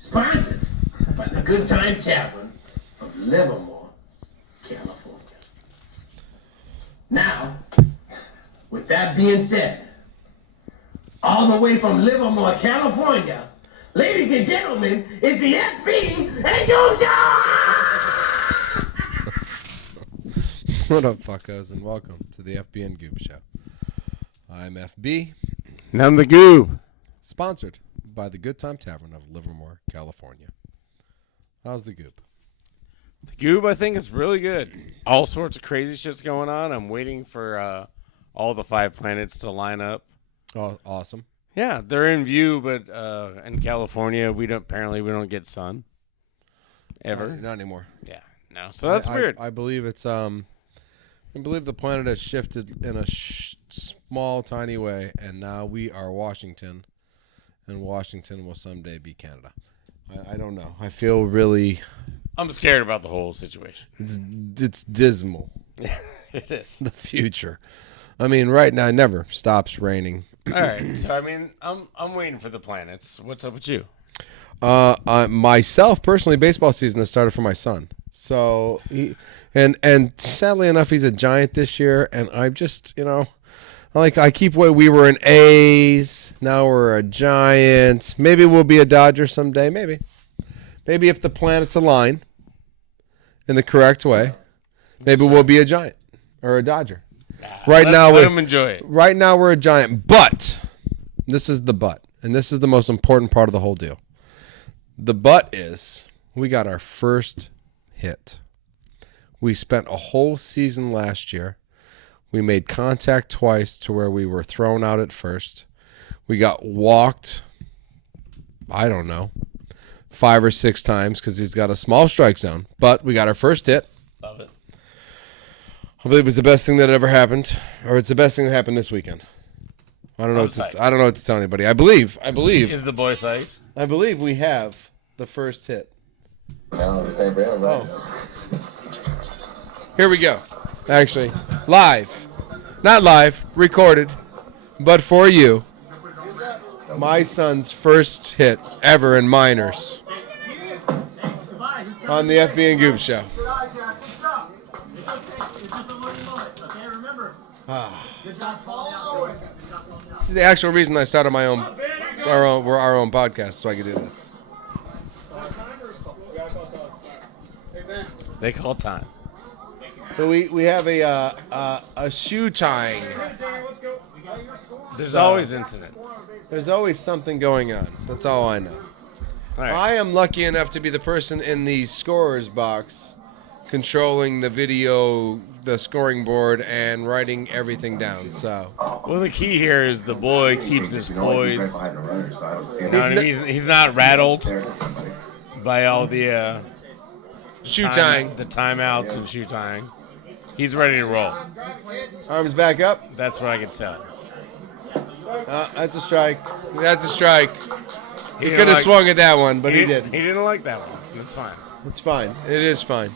Sponsored by the Good Time Tavern of Livermore, California. Now, with that being said, all the way from Livermore, California, ladies and gentlemen, it's the FB and GOOB Show! What up, fuckos, and welcome to the FB and GOOB Show. I'm FB. And I'm the GOOB. Sponsored by the Good Time Tavern of Livermore, California. How's the GOOB? The GOOB, I think, is really good. All sorts of crazy shit's going on. I'm waiting for all the 5 planets to line up. Oh, awesome. Yeah, they're in view, but in California, we don't get sun ever. Not anymore. Yeah, no. So that's weird. I believe it's I believe the planet has shifted in a small, tiny way, and now we are Washington, and Washington will someday be Canada. I don't know. I feel really. I'm scared about the whole situation. It's dismal. It is. The future. I mean, right now it never stops raining. All right. So I mean, I'm waiting for the planets. What's up with you? Myself personally, baseball season has started for my son. So and sadly enough, he's a Giant this year, and I'm just I keep we were an A's, now we're a Giant. Maybe we'll be a Dodger someday. Maybe if the planets align in the correct way, maybe we'll be a Giant or a Dodger. Let him enjoy it. Right now we're a Giant, but this is the but, and this is the most important part of the whole deal. The but is we got our first hit. We spent a whole season last year. We made contact twice to where we were thrown out at first. We got walked, I don't know, 5 or 6 times because he's got a small strike zone. But we got our first hit. Love it. I believe it was the best thing that ever happened, or it's the best thing that happened this weekend. I don't know what to tell anybody. I believe. Is the boy size? I believe we have the first hit. Here we go. Actually, live. Not live, recorded, but for you. My son's first hit ever in minors on the FB and GOOB Show. This is the actual reason I started our own podcast, so I could do this. They call time. So we have a shoe tying. There's always incidents. There's always something going on. That's all I know. All right. I am lucky enough to be the person in the scorer's box, controlling the video, the scoring board, and writing everything down. So, well, the key here is the boy keeps his poise. He's not rattled by all the shoe tying, the timeouts and shoe tying. He's ready to roll. Arms back up. That's what I can tell. That's a strike. That's a strike. He could have swung at that one, but he didn't. He didn't like that one. That's fine. It's fine. It is fine.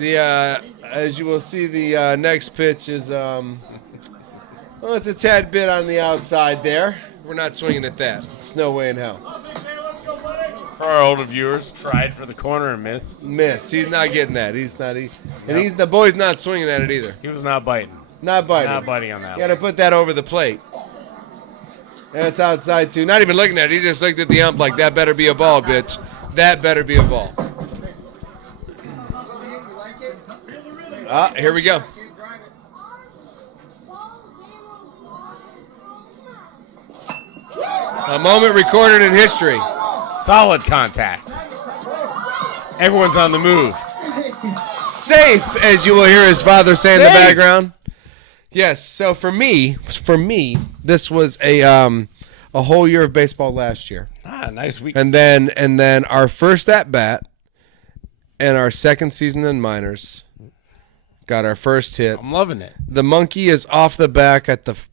As you will see, the next pitch is it's a tad bit on the outside there. We're not swinging at that. It's no way in hell. For our older viewers, tried for the corner and missed. Missed. He's not getting that. The boy's not swinging at it either. He was not biting. Not biting. Not biting on that. You got to put that over the plate. That's outside too. Not even looking at it. He just looked at the ump like, that better be a ball, bitch. That better be a ball. Here we go. A moment recorded in history. Solid contact. Everyone's on the move. Safe, as you will hear his father say in the background. Yes. So for me, this was a whole year of baseball last year. Nice week. And then our first at bat, and our second season in minors. Got our first hit. I'm loving it. The monkey is off the back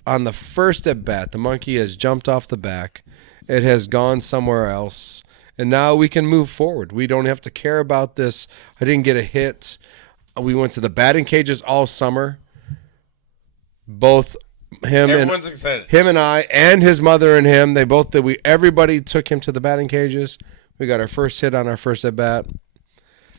on the first at bat. The monkey has jumped off the back. It has gone somewhere else. And now we can move forward. We don't have to care about this. I didn't get a hit. We went to the batting cages all summer. Both Everyone's excited. Him and I and his mother and him. Everybody took him to the batting cages. We got our first hit on our first at bat.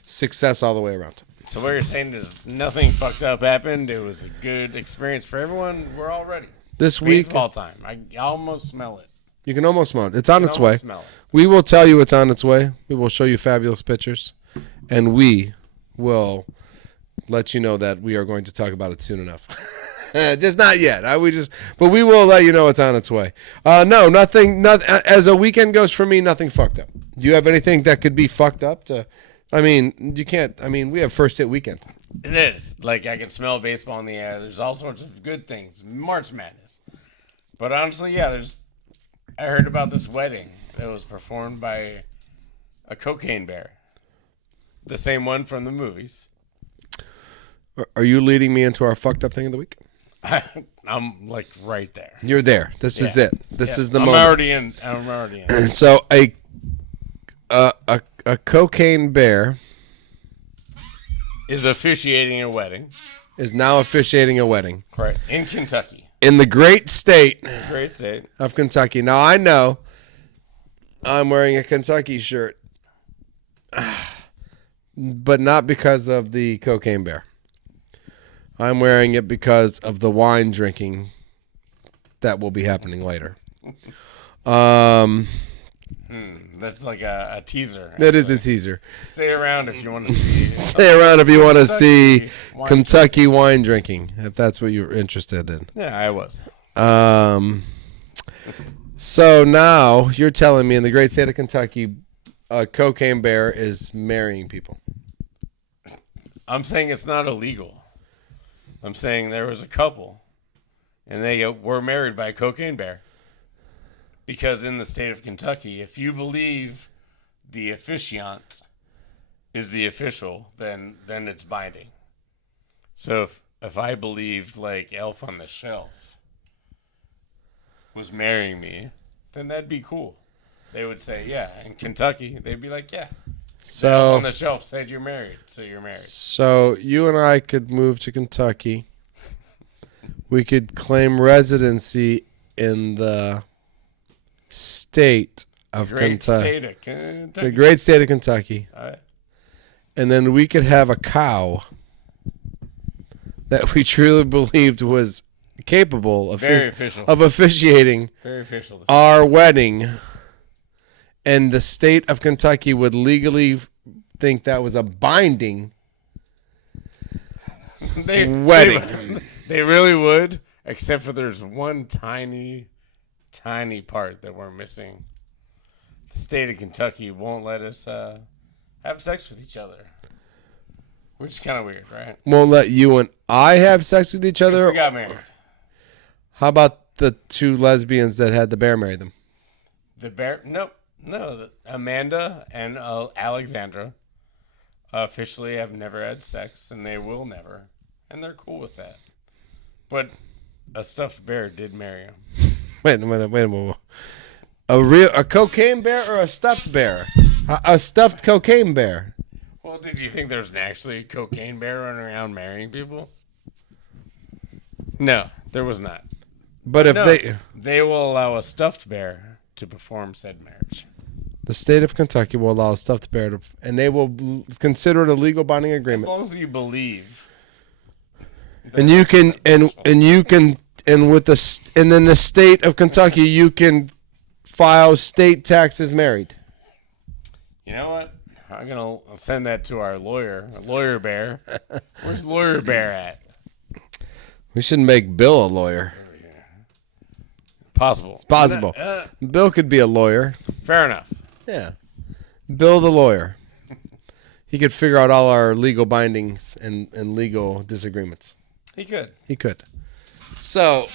Success all the way around. So what you're saying is nothing fucked up happened. It was a good experience for everyone. We're all ready. This week, baseball time. I almost smell it. You can almost smell it. It's on its way. Smell it. We will tell you it's on its way. We will show you fabulous pictures, and we will let you know that we are going to talk about it soon enough. Just not yet. But we will let you know it's on its way. No, nothing. As a weekend goes for me, nothing fucked up. Do you have anything that could be fucked up? You can't. we have first hit weekend. It is. Like, I can smell baseball in the air. There's all sorts of good things. March Madness. But honestly, yeah, I heard about this wedding that was performed by a cocaine bear. The same one from the movies. Are you leading me into our fucked up thing of the week? I'm like right there. You're there. This is it. This is the moment. I'm already in. So a cocaine bear is officiating a wedding. Is now officiating a wedding. Correct. In Kentucky. In the great state of Kentucky. Now, I know I'm wearing a Kentucky shirt, but not because of the cocaine bear. I'm wearing it because of the wine drinking that will be happening later. That's like a teaser. That is a teaser. Stay around if you want to see. Stay around if you want to see Kentucky wine drinking, if that's what you're interested in. Yeah, I was. So now you're telling me in the great state of Kentucky, a cocaine bear is marrying people. I'm saying it's not illegal. I'm saying there was a couple, and they were married by a cocaine bear. Because in the state of Kentucky, if you believe the officiant is the official, then it's binding. So if I believed like Elf on the Shelf was marrying me, then that'd be cool. They would say, yeah. In Kentucky, they'd be like, yeah. So Elf on the Shelf said you're married, so you're married. So you and I could move to Kentucky. We could claim residency in the state of Kentucky. The great state of Kentucky. All right. And then we could have a cow that we truly believed was capable of officiating our wedding. And the state of Kentucky would legally think that was a binding wedding. They really would, except for there's one tiny part that we're missing. The state of Kentucky won't let us have sex with each other, which is kind of weird, right? Won't let you and I have sex with each other? We got married. How about the two lesbians that had the bear marry them? The bear? No. Amanda and Alexandra officially have never had sex, and they will never, and they're cool with that. But a stuffed bear did marry him. Wait a minute. A cocaine bear or a stuffed bear? A stuffed cocaine bear. Well, did you think there's actually a cocaine bear running around marrying people? No, there was not. But if they will allow a stuffed bear to perform said marriage. The state of Kentucky will allow a stuffed bear to, and they will consider it a legal binding agreement. As long as you believe. And you can, and then the state of Kentucky, you can file state taxes married. You know what? I'm gonna send that to our lawyer bear. Where's lawyer bear at? We should make Bill a lawyer. Possible. Bill could be a lawyer. Fair enough. Yeah. Bill the lawyer. He could figure out all our legal bindings and legal disagreements. He could. So,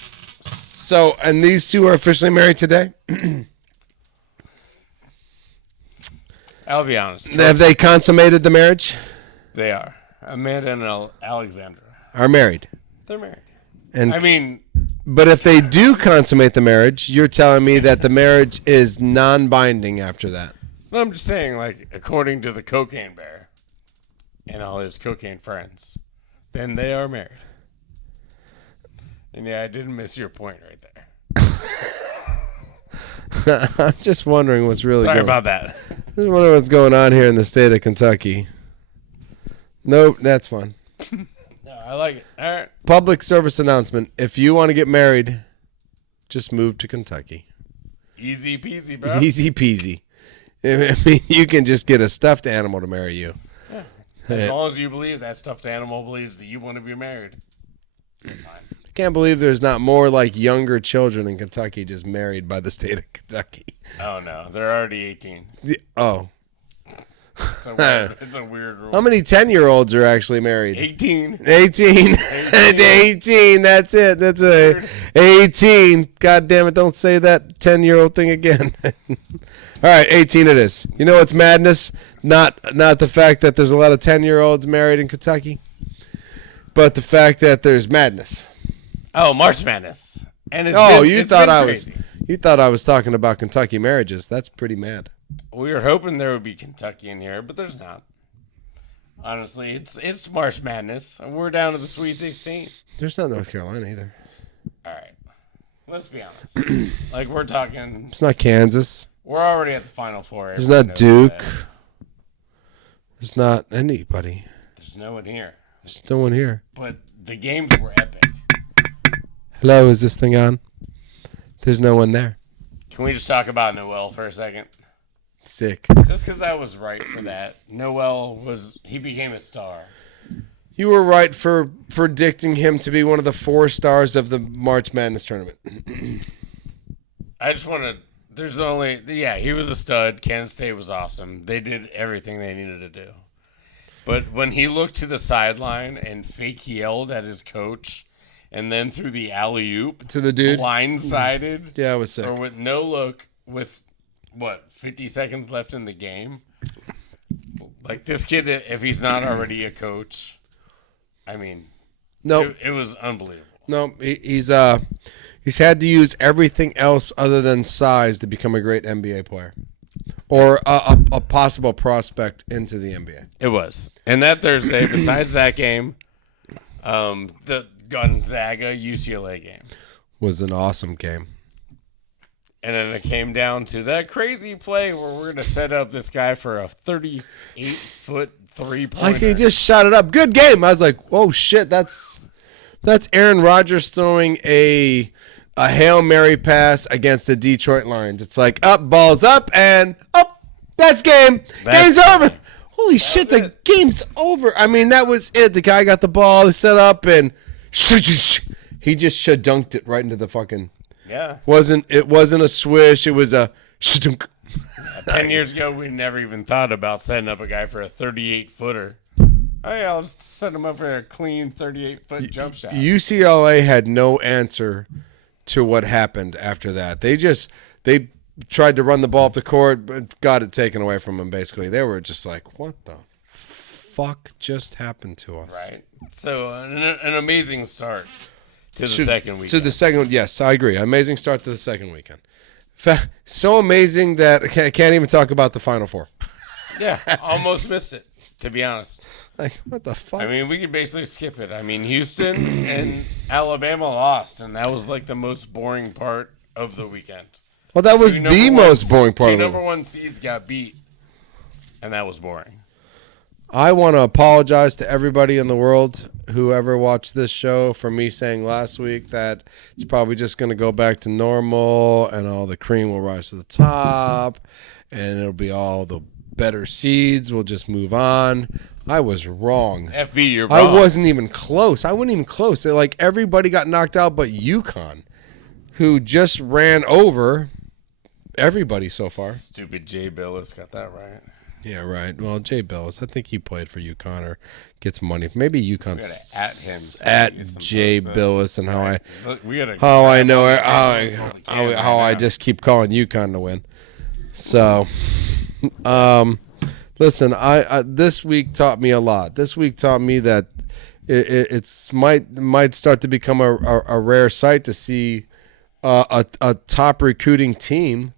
and these two are officially married today? I'll be honest. Have they consummated the marriage? They are. Amanda and Alexandra are married. They're married. And but if they do consummate the marriage, you're telling me that the marriage is non-binding after that. No, I'm just saying, like, according to the cocaine bear and all his cocaine friends, then they are married. And yeah, I didn't miss your point right there. I'm just wondering what's really Sorry going about that. Just wondering what's going on here in the state of Kentucky. Nope, that's fun. No, I like it. All right. Public service announcement. If you want to get married, just move to Kentucky. Easy peasy, bro. Easy peasy. I mean, you can just get a stuffed animal to marry you. Yeah. As long as you believe that stuffed animal believes that you want to be married, you're fine. I can't believe there's not more like younger children in Kentucky just married by the state of Kentucky. Oh, no. They're already 18. Oh. It's a weird rule. How many 10-year-olds are actually married? 18. 18. 18. That's it. That's a 18. God damn it. Don't say that 10-year-old thing again. All right, 18 it is. You know what's madness? Not the fact that there's a lot of 10-year-olds married in Kentucky, but the fact that there's madness. Oh, March Madness. And it's you thought I was talking about Kentucky marriages. That's pretty mad. We were hoping there would be Kentucky in here, but there's not. Honestly, it's March Madness. We're down to the Sweet 16. There's not North Carolina either. All right. Let's be honest. Like, we're talking... It's not Kansas. We're already at the Final Four. There's not Duke. There's not anybody. There's no one here. There's no one here. But the games were epic. Hello, is this thing on? There's no one there. Can we just talk about Noel for a second? Sick. Just because I was right for that. Noel he became a star. You were right for predicting him to be one of the 4 stars of the March Madness tournament. I just want to... he was a stud. Kansas State was awesome. They did everything they needed to do. But when he looked to the sideline and fake yelled at his coach and then threw the alley-oop To the dude? blindsided, Yeah, I was sick. or with no look, with, 50 seconds left in the game? Like, this kid, if he's not already a coach, I mean, Nope. it was unbelievable. No, he's had to use everything else other than size to become a great NBA player, or a possible prospect into the NBA. It was. And that Thursday, besides that game, the Gonzaga UCLA game Was an awesome game. And then it came down to that crazy play where we're going to set up this guy for a 38-foot three-pointer. Like he just shot it up. Good game. I was like, oh shit, that's Aaron Rodgers throwing a Hail Mary pass against the Detroit Lions. It's like up, balls up, and up. That's game. Game's over. Holy shit, the game's over. I mean, that was it. The guy got the ball, he set up, and he just shadunked it right into the fucking. Yeah. It wasn't a swish. It was a shadunk. 10 years ago, we never even thought about setting up a guy for a 38-footer. Oh, yeah, I'll just set him up for a clean 38-foot jump shot. UCLA had no answer to what happened after that. They tried to run the ball up the court, but got it taken away from them, basically. They were just like, what the fuck just happened to us? Right. So, an amazing start to the second weekend. To the second, yes, I agree. Amazing start to the second weekend. So amazing that I can't even talk about the Final Four. Yeah, almost missed it, to be honest. Like, what the fuck? I mean, we could basically skip it. I mean, Houston and Alabama lost, and that was like the most boring part of the weekend. Well, that was the most boring part of it. Two number one seeds got beat, and that was boring. I want to apologize to everybody in the world who ever watched this show for me saying last week that it's probably just going to go back to normal and all the cream will rise to the top and it'll be all the better seeds. We'll just move on. I was wrong. FB, you're wrong. I wasn't even close. I wasn't even close. Like, everybody got knocked out but UConn, who just ran over everybody so far. Stupid Jay Billis got that right. Yeah, right. Well, Jay Billis, I think he played for UConn or gets money. Maybe UConn's at Jay Billis, and how I know it, how I just keep calling UConn to win. So, listen, I this week taught me a lot. This week taught me that it's might start to become a rare sight to see a top recruiting team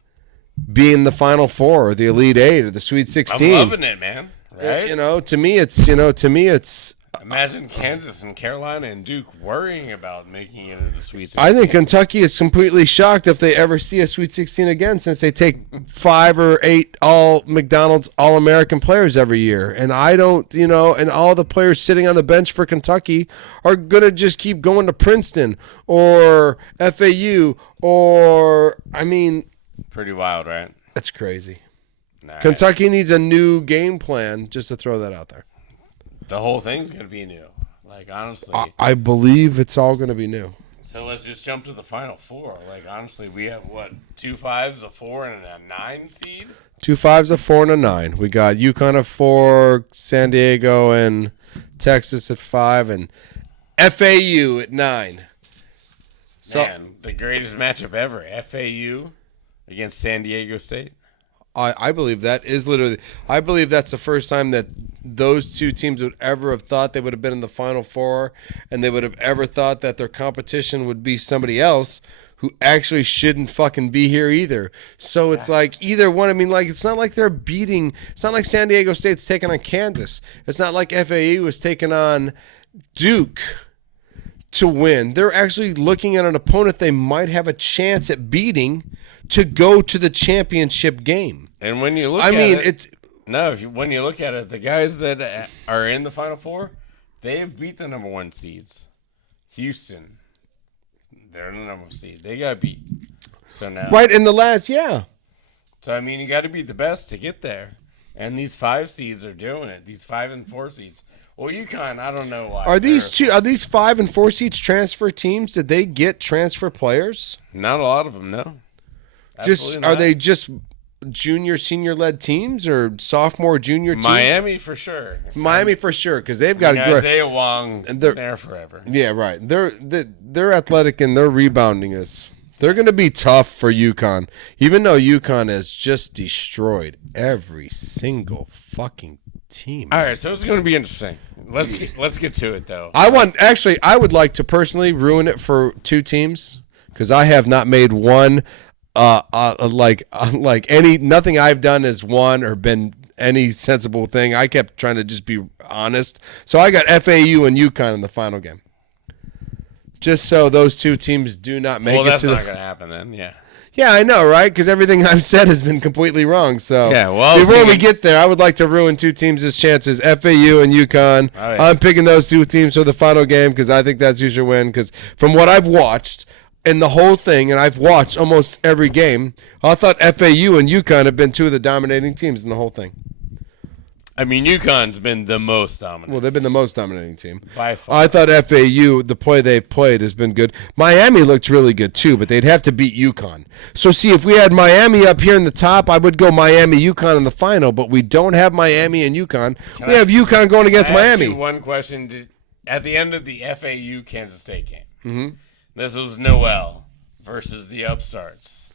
be in the Final Four or the Elite Eight or the Sweet 16. I'm loving it, man. Right? To me it's Imagine Kansas and Carolina and Duke worrying about making it into the Sweet 16. I think Kentucky is completely shocked if they ever see a Sweet 16 again, since they take 5 or 8 all McDonald's All-American players every year. And I don't, and all the players sitting on the bench for Kentucky are going to just keep going to Princeton or FAU Pretty wild, right? That's crazy. Nah, Kentucky needs a new game plan, just to throw that out there. the whole thing's going to be new. Like, honestly. I believe it's all going to be new. So let's just jump to the Final Four. Like, honestly, we have, 2 5s, a 4, and a 9 seed? 2 5s, a 4, and a 9. We got UConn at 4, San Diego and Texas at 5, and FAU at 9. Man, the greatest matchup ever. FAU against San Diego State. I believe that is literally. I believe that's the first time that those two teams would ever have thought they would have been in the Final Four, and they would have ever thought that their competition would be somebody else who actually shouldn't fucking be here either. So it's like either one. I mean, like, it's not like they're beating. It's not like San Diego State's taking on Kansas. It's not like FAU was taking on Duke to win. They're actually looking at an opponent they might have a chance at beating to go to the championship game. And when you look when you look at it, the guys that are in the Final Four, they have beat the number 1 seeds. Houston, they're the number 1 seed. They got beat. So now, right in the last, yeah. So I mean, you got to be the best to get there. And these 5 seeds are doing it. These 5 and 4 seeds. Well, UConn, I don't know why. Are these 5 and 4 seeds transfer teams? Did they get transfer players? Not a lot of them, no. Are they just junior, senior led teams or sophomore, junior teams? Miami for sure. Miami for sure, because they've got a great. Isaiah Wong's there forever. Yeah, right. They're athletic and their rebounding is. They're going to be tough for UConn, even though UConn has just destroyed every single fucking team. All right, so it's going to be interesting. Let's get to it though. I would like to personally ruin it for 2 teams because I have not made one. Nothing I've done has won or been any sensible thing. I kept trying to just be honest. So I got FAU and UConn in the final game. Just so those 2 teams do not make it to the... Well, that's not going to happen then, yeah. Yeah, I know, right? Because everything I've said has been completely wrong. So before we get there, I would like to ruin 2 teams' chances, FAU and UConn. Oh, yeah. I'm picking those 2 teams for the final game because I think that's who should win. Because from what I've watched... in the whole thing, and I've watched almost every game, I thought FAU and UConn have been 2 of the dominating teams in the whole thing. I mean, UConn's been the most dominant. Well, they've been the most dominating team. By far. I thought FAU, the play they've played has been good. Miami looked really good, too, but they'd have to beat UConn. So, see, if we had Miami up here in the top, I would go Miami, UConn in the final, but we don't have Miami and UConn. We have UConn going against Miami. Ask you one question. At the end of the FAU Kansas State game, this was Noel versus the upstarts.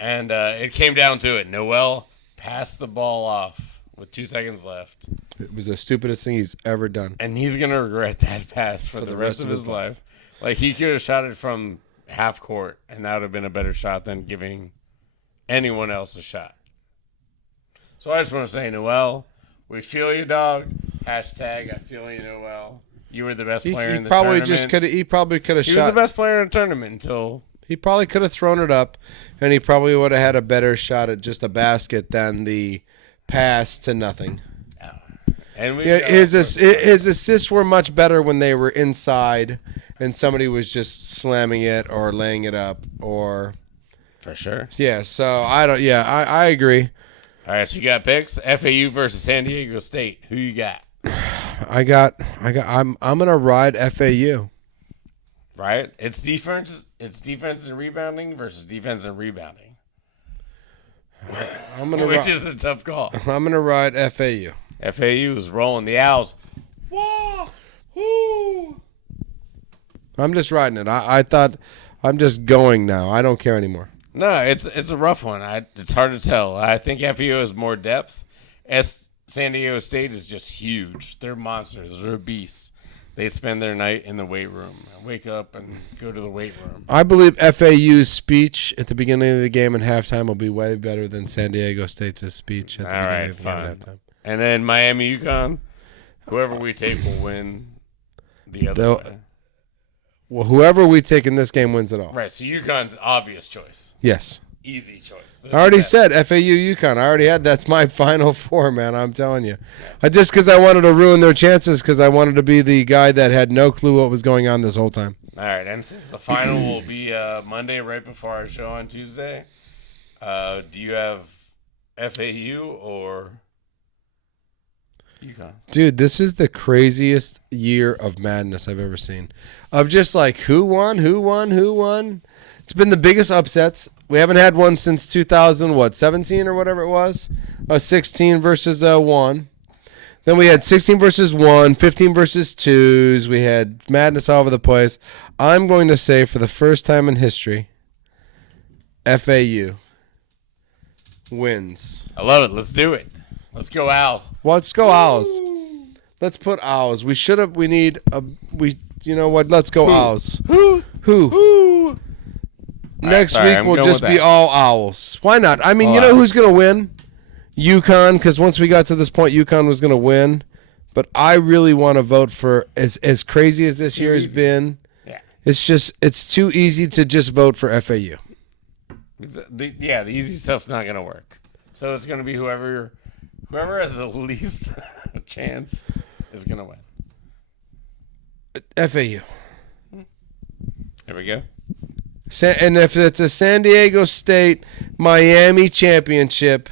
And it came down to it. Noel passed the ball off with 2 seconds left. It was the stupidest thing he's ever done. And he's going to regret that pass for the rest of his life. Like, he could have shot it from half court, and that would have been a better shot than giving anyone else a shot. So I just want to say, Noel, we feel you, dog. Hashtag I feel you, Noel. You were the best player in the tournament. He probably could have shot. He was the best player in the tournament until... He probably could have thrown it up, and he probably would have had a better shot at just a basket than the pass to nothing. And his assists were much better when they were inside and somebody was just slamming it or laying it up or... For sure. Yeah, so I agree. All right, so you got picks. FAU versus San Diego State. Who you got? I'm gonna ride FAU. Right? It's defense and rebounding versus defense and rebounding. Which is a tough call. I'm gonna ride FAU. FAU is rolling the Owls. Whoa! Woo! I'm just riding it. I thought I'm just going now. I don't care anymore. No, it's a rough one. It's hard to tell. I think FAU has more depth. San Diego State is just huge. They're monsters. They're beasts. They spend their night in the weight room. Wake up and go to the weight room. I believe FAU's speech at the beginning of the game and halftime will be way better than San Diego State's speech at the beginning of the game and halftime. And then Miami, UConn. Whoever we take will win the other They'll- way. Well, whoever we take in this game wins it all. Right, so UConn's obvious choice. Yes. Easy choice. I already said FAU UConn. I already had that's my final four, man. I'm telling you. Just because I wanted to ruin their chances because I wanted to be the guy that had no clue what was going on this whole time. All right, and since the final will be Monday right before our show on Tuesday, do you have FAU or UConn? Dude, this is the craziest year of madness I've ever seen. Of just like who won. It's been the biggest upsets. We haven't had one since 17 or whatever it was. 16 versus 1. Then we had 16 versus 1, 15 versus 2s. We had madness all over the place. I'm going to say for the first time in history, FAU wins. I love it. Let's do it. Let's go Owls. Well, let's go Owls. Let's put Owls. You know what? Let's go Owls. Who? Next sorry, week I'm will going just with be that. all Owls. Why not? I mean, All you know Owls. who's going to win? UConn, because once we got to this point, UConn was going to win. But I really want to vote for, as crazy as this year has been, Yeah. it's too easy to just vote for FAU. The easy stuff's not going to work. So it's going to be whoever has the least chance is going to win. FAU. There we go. And if it's a San Diego State Miami championship,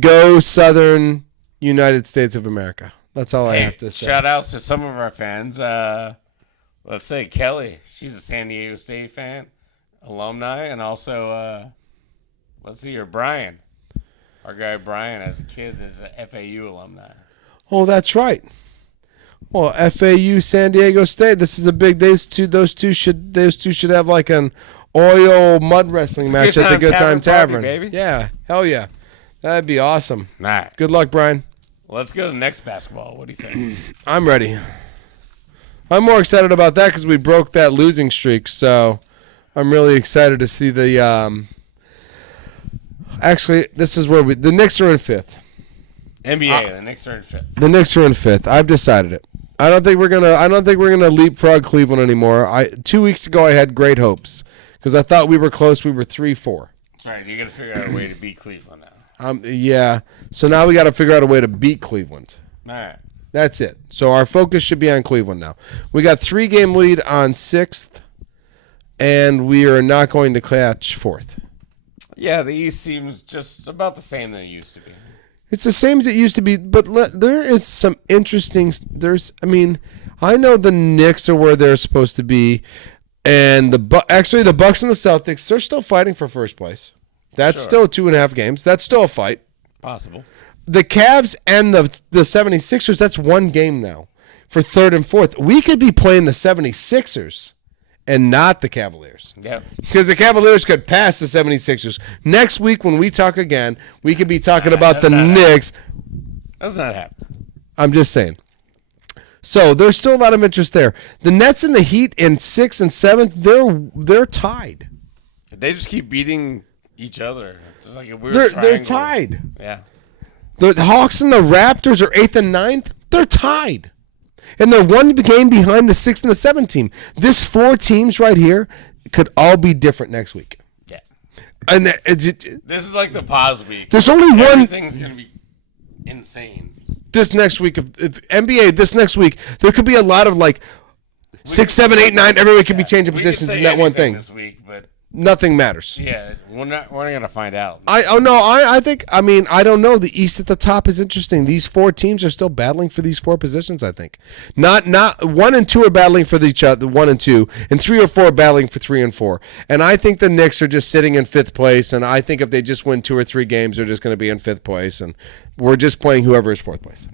go Southern United States of America. That's all I have to say. Shout outs to some of our fans. Let's say Kelly. She's a San Diego State fan, alumni, and also let's see here, Brian. Our guy Brian, as a kid, is a FAU alumni. Oh, that's right. Well, FAU San Diego State. This is a big. Those two should have like an oil mud wrestling match at the Good Time Tavern, baby. Yeah, hell yeah, that'd be awesome. All right. Good luck, Brian. Let's go to the next basketball. What do you think? I'm ready. I'm more excited about that because we broke that losing streak. So I'm really excited to see the. Actually, this is where the Knicks are in 5th. NBA, the Knicks are in 5th. The Knicks are in 5th. I've decided it. I don't think we're gonna leapfrog Cleveland anymore. 2 weeks ago I had great hopes because I thought we were close. We were 3-4. That's right. You got to figure out a way to beat Cleveland now. Yeah. So now we got to figure out a way to beat Cleveland. All right. That's it. So our focus should be on Cleveland now. We got 3-game lead on 6th, and we are not going to catch 4th. Yeah, the East seems just about the same than it used to be. It's the same as it used to be, but there is some interesting. I know the Knicks are where they're supposed to be, and the Bucks and the Celtics, they're still fighting for first place. That's Sure. still 2.5 games. That's still a fight. Possible. The Cavs and the 76ers, that's 1 game now for 3rd and 4th. We could be playing the 76ers and not the Cavaliers. Yeah. Because the Cavaliers could pass the 76ers. Next week when we talk again, we could be talking about the Knicks. That's not happening. I'm just saying. So there's still a lot of interest there. The Nets and the Heat in 6th and 7th, they're tied. They just keep beating each other. It's like a weird They're triangle. tied. Yeah. The Hawks and the Raptors are 8th and 9th. They're tied. And they're 1 game behind the 6th and the 7th team. This 4 teams right here could all be different next week. Yeah. And This is like the pause week. there's only one Everything's going to be insane. this next week. If NBA this next week, there could be a lot of like 6, 7, 8, 9. Everybody could be changing We could positions say in that one anything thing. this week, but Nothing matters. yeah, we're not going to find out. I don't know. The East at the top is interesting. These 4 teams are still battling for these 4 positions, I think. Not 1 and 2 are battling for each other, 1 and 2, and 3 or 4 are battling for 3 and 4. And I think the Knicks are just sitting in 5th place, and I think if they just win 2 or 3 games, they're just going to be in 5th place, and we're just playing whoever is 4th place.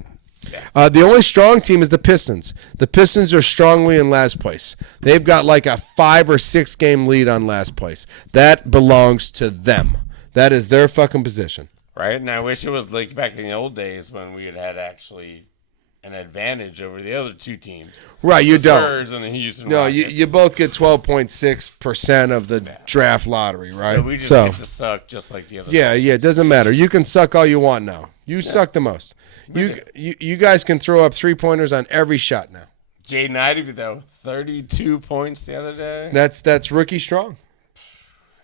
The only strong team is the Pistons. The Pistons are strongly in last place. They've got like a 5 or 6 game lead on last place. That belongs to them. That is their fucking position. Right? And I wish it was like back in the old days when we had actually an advantage over the other two teams. Right, you The don't. Spurs and the Houston No, Rockets. you both get 12.6% of the draft lottery, right? So we just get to suck just like the other. Yeah, teams. it doesn't matter. You can suck all you want now. You suck the most. You guys can throw up 3-pointers on every shot now. Jaden Ivey though, 32 points the other day. That's rookie strong.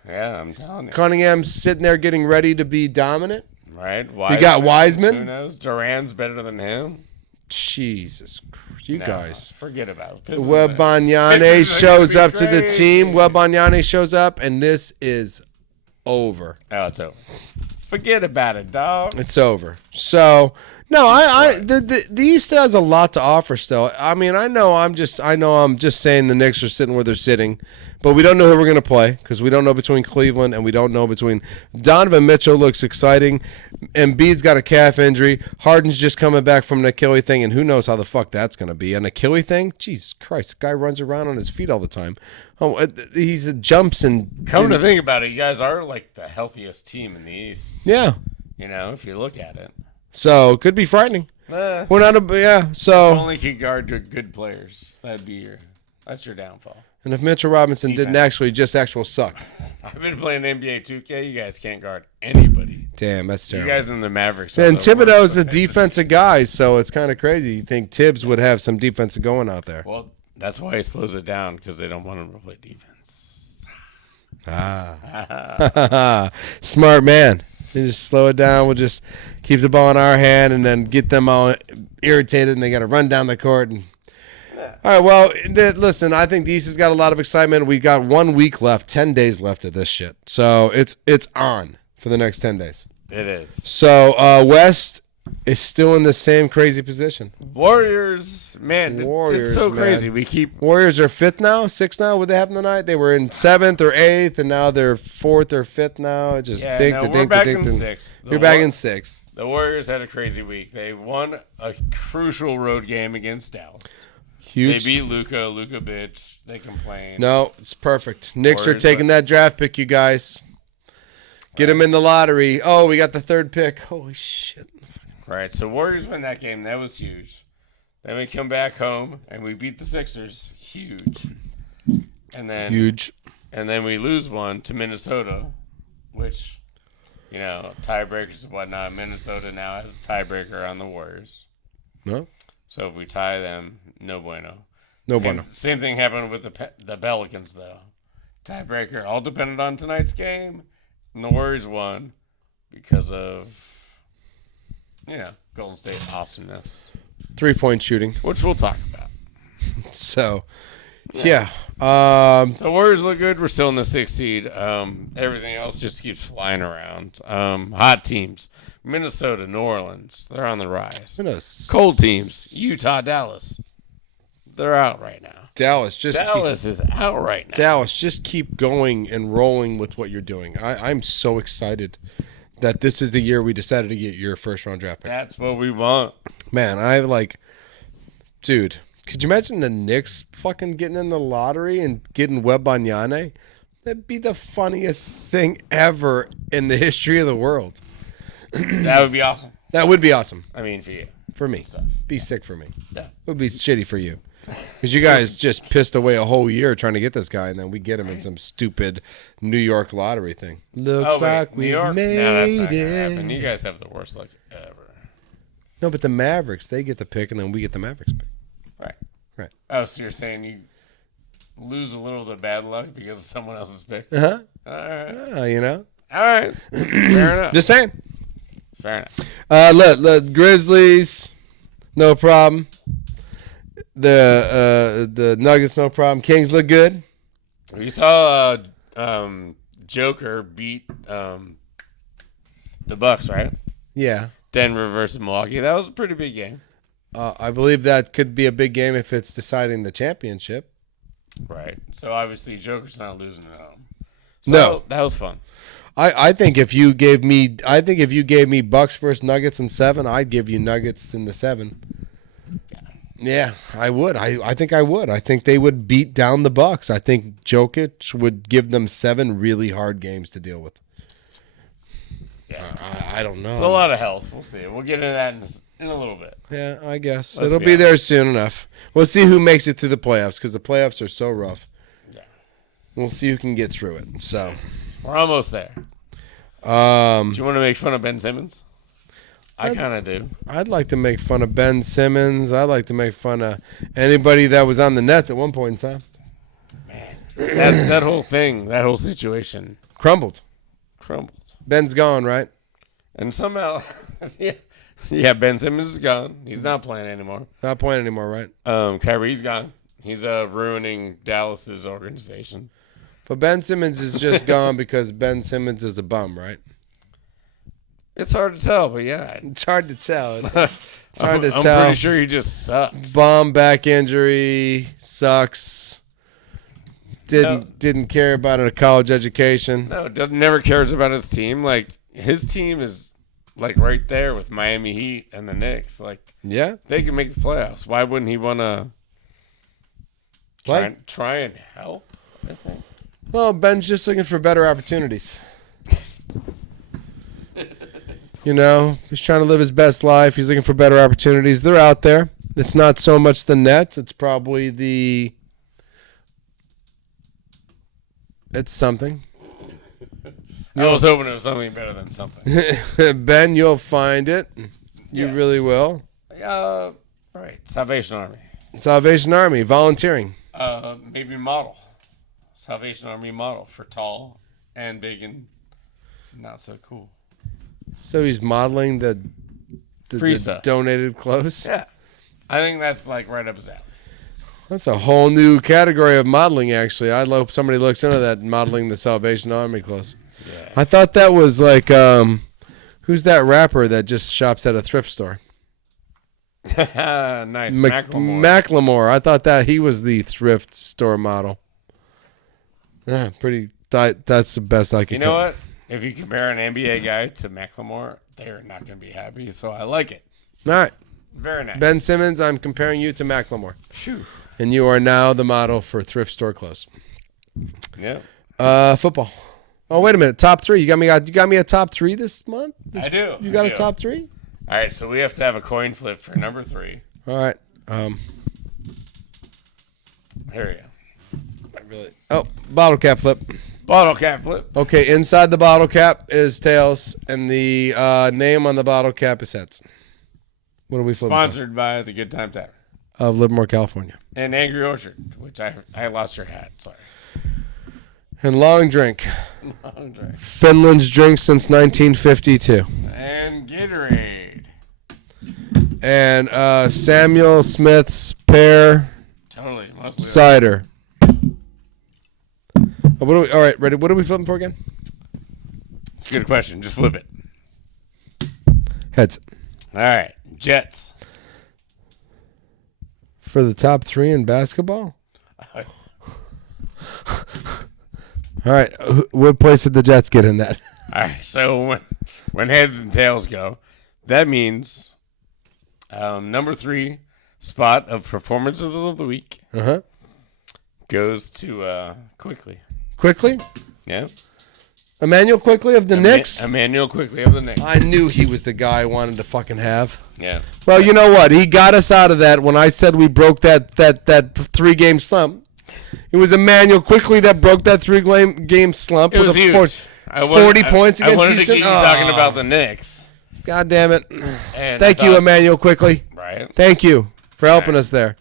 Yeah, I'm telling you. Cunningham's sitting there getting ready to be dominant. Right? You got Wiseman. Who knows? Duran's better than him. Jesus, you guys. Forget about it. Pistons Wembanyama are shows gonna up be to the great. team. Wembanyama shows up, and this is over. Oh, it's over. Forget about it, dog. It's over. So no, the East has a lot to offer still. I mean, I know I'm just saying the Knicks are sitting where they're sitting, but we don't know who we're gonna play because we don't know between Cleveland and we don't know between Donovan Mitchell looks exciting. Embiid's got a calf injury. Harden's just coming back from an Achilles thing, and who knows how the fuck that's gonna be. An Achilles thing? Jesus Christ, the guy runs around on his feet all the time. Oh, he's jumps and Come to think about it, you guys are like the healthiest team in the East. yeah. You know, if you look at it. So it could be frightening. Eh, We're not So only can guard good players. That's your downfall. and if Mitchell Robinson didn't actually suck, I've been playing NBA 2K. You guys can't guard anybody. damn, that's You terrible. guys in the Mavericks. are And the Thibodeau's worst a defensive defensive guy, so it's kind of crazy. You think Tibbs would have some defensive going out there? Well, that's why he slows it down because they don't want him to play defense. Smart man. They just slow it down. We'll just keep the ball in our hand and then get them all irritated, and they got to run down the court. And all right, well, listen, I think the East has got a lot of excitement. We got 1 week left, 10 days left of this shit. So it's on for the next 10 days. It is. So West is still in the same crazy position. Warriors, man, Warriors, it's so man. crazy. We keep Warriors are 5th now, 6th now. What they happen tonight? They were in 7th or 8th, and now they're 4th or 5th now. It just we're back in 6th. You're back in 6th. The Warriors had a crazy week. They won a crucial road game against Dallas. Huge. They beat Luka bitch. They complain. No, it's perfect. Knicks are Warriors, taking that draft pick, you guys. Get them in the lottery. Oh, we got the 3rd pick. Holy shit. Right, so Warriors win that game. That was huge. Then we come back home and we beat the Sixers. Huge. And then Huge. And then we lose one to Minnesota, which, tiebreakers and whatnot. Minnesota now has a tiebreaker on the Warriors. No? So if we tie them, no bueno. No bueno. Same thing happened with the Pelicans, though. Tiebreaker all depended on tonight's game, and the Warriors won because of, Golden State awesomeness, 3-point shooting. which we'll talk about. So, yeah. So Warriors look good. We're still in the 6th seed. Everything else just keeps flying around. Hot teams. Minnesota, New Orleans. They're on the rise. Cold teams. Utah, Dallas. They're out right now. Dallas is out right now. Dallas, just keep going and rolling with what you're doing. I'm so excited that this is the year we decided to get your 1st-round draft pick. That's what we want. Man, dude, could you imagine the Knicks fucking getting in the lottery and getting Wembanyama? That'd be the funniest thing ever in the history of the world. That would be awesome. That would be awesome. I mean, for you. For me. Be sick for me. Yeah. It would be shitty for you. Because you guys just pissed away a whole year trying to get this guy, and then we get him in some stupid New York lottery thing. Looks like we New made York? No, that's not gonna happen. it. You guys have the worst luck ever. No, but the Mavericks, they get the pick, and then we get the Mavericks pick. Right. Right. Oh, so you're saying you lose a little of the bad luck because of someone else's pick? Uh-huh. All right. All All right. Fair enough. Just saying. Fair enough. Look, Grizzlies, no problem. The Nuggets, no problem. Kings look good. You saw Joker beat the Bucks, right? Yeah. Denver versus Milwaukee. That was a pretty big game. I believe that could be a big game if it's deciding the championship. Right. So obviously Joker's not losing at home. So No. That was fun. I think if you gave me Bucks versus Nuggets in 7, I'd give you Nuggets in the 7. Yeah, I would. I think I would. I think they would beat down the Bucks. I think Jokic would give them 7 really hard games to deal with. I don't know. It's a lot of health. We'll see. We'll get into that in a little bit. Yeah, I guess. Let's It'll be be there soon enough. We'll see who makes it through the playoffs because the playoffs are so rough. Yeah. We'll see who can get through it. So We're almost there. Do you want to make fun of Ben Simmons? I kind of do. I'd like to make fun of Ben Simmons. I'd like to make fun of anybody that was on the Nets at one point in time. Man, that whole thing, that whole situation Crumbled. crumbled. Ben's gone, right? And somehow, yeah, Ben Simmons is gone. He's not playing anymore. Not playing anymore, right? Kyrie's gone. He's ruining Dallas's organization. But Ben Simmons is just gone because Ben Simmons is a bum, right? It's hard to tell, but yeah. It's hard to tell. It's hard to I'm tell. pretty sure he just sucks. Bum, back injury, sucks. Didn't care about a college education. No, never cares about his team. Like, his team is, like, right there with Miami Heat and the Knicks. Like, Yeah? they can make the playoffs. Why wouldn't he want to try and help, I think? Well, Ben's just looking for better opportunities. You know, he's trying to live his best life. He's looking for better opportunities. They're out there. It's not so much the Nets. It's probably the... It's something. I was hoping it was something better than something. Ben, you'll find it. You Yes. really will. Right. Salvation Army. Salvation Army, volunteering. Maybe model. Salvation Army model for tall and big and not so cool. So he's modeling the Free stuff. donated clothes. Yeah. I think that's like right up his alley. That's a whole new category of modeling, actually. I'd hope somebody looks into that, modeling the Salvation Army clothes. Yeah. I thought that was like, who's that rapper that just shops at a thrift store? Nice. Macklemore. Macklemore. I thought that he was the thrift store model. Yeah, pretty. That's the best I can. You know what? If you compare an NBA guy to Macklemore, they're not going to be happy. So I like it. All right. Very nice. Ben Simmons, I'm comparing you to Macklemore. Phew. And you are now the model for thrift store clothes. Yeah. Football. Oh, wait a minute. Top three. You got me a top three this month? I do. You got I a do. top three? All right. So we have to have a coin flip for number 3. All right. Here we go. Oh, bottle cap flip. Bottle cap flip. Okay, inside the bottle cap is tails, and the name on the bottle cap is heads. What are we flipping? Sponsored by the Good Time Tavern. Of Livermore, California. And Angry Orchard, which I lost your hat. Sorry. And long drink. Long drink. Finland's drink since 1952. And Gatorade. And Samuel Smith's pear Totally. Mostly. cider. All right, ready? What are we flipping for again? It's a good question. Just flip it. Heads. All right. Jets. For the top three in basketball? All right. What place did the Jets get in that? All right. So when heads and tails go, that means number 3 spot of performance of the week Uh-huh. goes to Quickly. Quickly? Yeah. Emmanuel Quickly of the Knicks? Emmanuel Quickly of the Knicks. I knew he was the guy I wanted to fucking have. Yeah. Well, you know what? He got us out of that when I said we broke that 3-game slump. It was Emmanuel Quickly that broke that 3-game slump It with was a huge. 40 points I against wanted Houston. to get you talking about the Knicks. God damn it. And Thank you, Emmanuel Quickly. Right. Thank you for helping us there.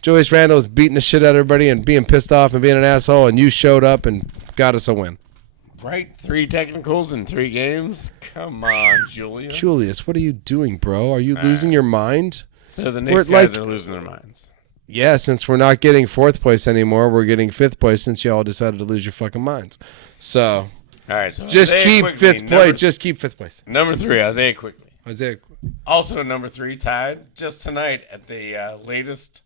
Julius Randle was beating the shit out of everybody and being pissed off and being an asshole, and you showed up and got us a win. Right. 3 technicals in 3 games. Come on, Julius. Julius, what are you doing, bro? Are you losing your mind? So the Knicks We're guys like- are losing their minds. Yeah, since we're not getting 4th place anymore, we're getting 5th place since you all decided to lose your fucking minds. So All right. So just Isaiah keep Quickly, 5th place. Just keep 5th place. Number 3, Isaiah Quickly. Isaiah. Also number 3, tied just tonight at the latest.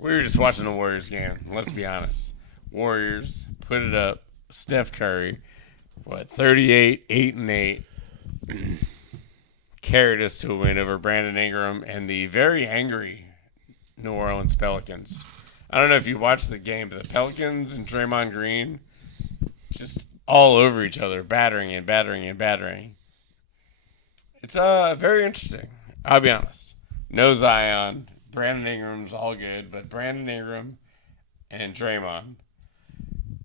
We were just watching the Warriors game. Let's be honest. Warriors put it up. Steph Curry, 38, 8-8, carried us to a win over Brandon Ingram and the very angry New Orleans Pelicans. I don't know if you watched the game, but the Pelicans and Draymond Green just all over each other, battering and battering and battering. It's very interesting. I'll be honest. No Zion. Brandon Ingram's all good, but Brandon Ingram and Draymond,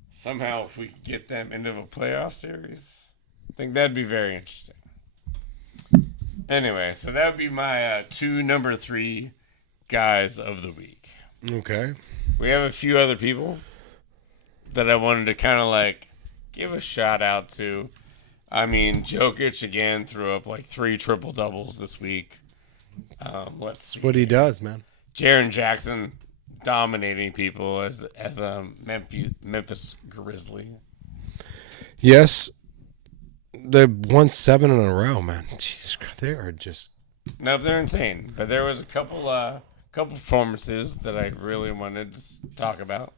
somehow if we could get them into a playoff series, I think that'd be very interesting. Anyway, so that would be my two number 3 guys of the week. Okay. We have a few other people that I wanted to kind of like give a shout out to. I mean, Jokic again threw up like 3 triple doubles this week. That's what he does, man. Jaren Jackson dominating people as a Memphis Grizzly. Yes, they've won 7 in a row, man. Jesus Christ, they are just. Nope, they're insane. But there was a couple performances that I really wanted to talk about.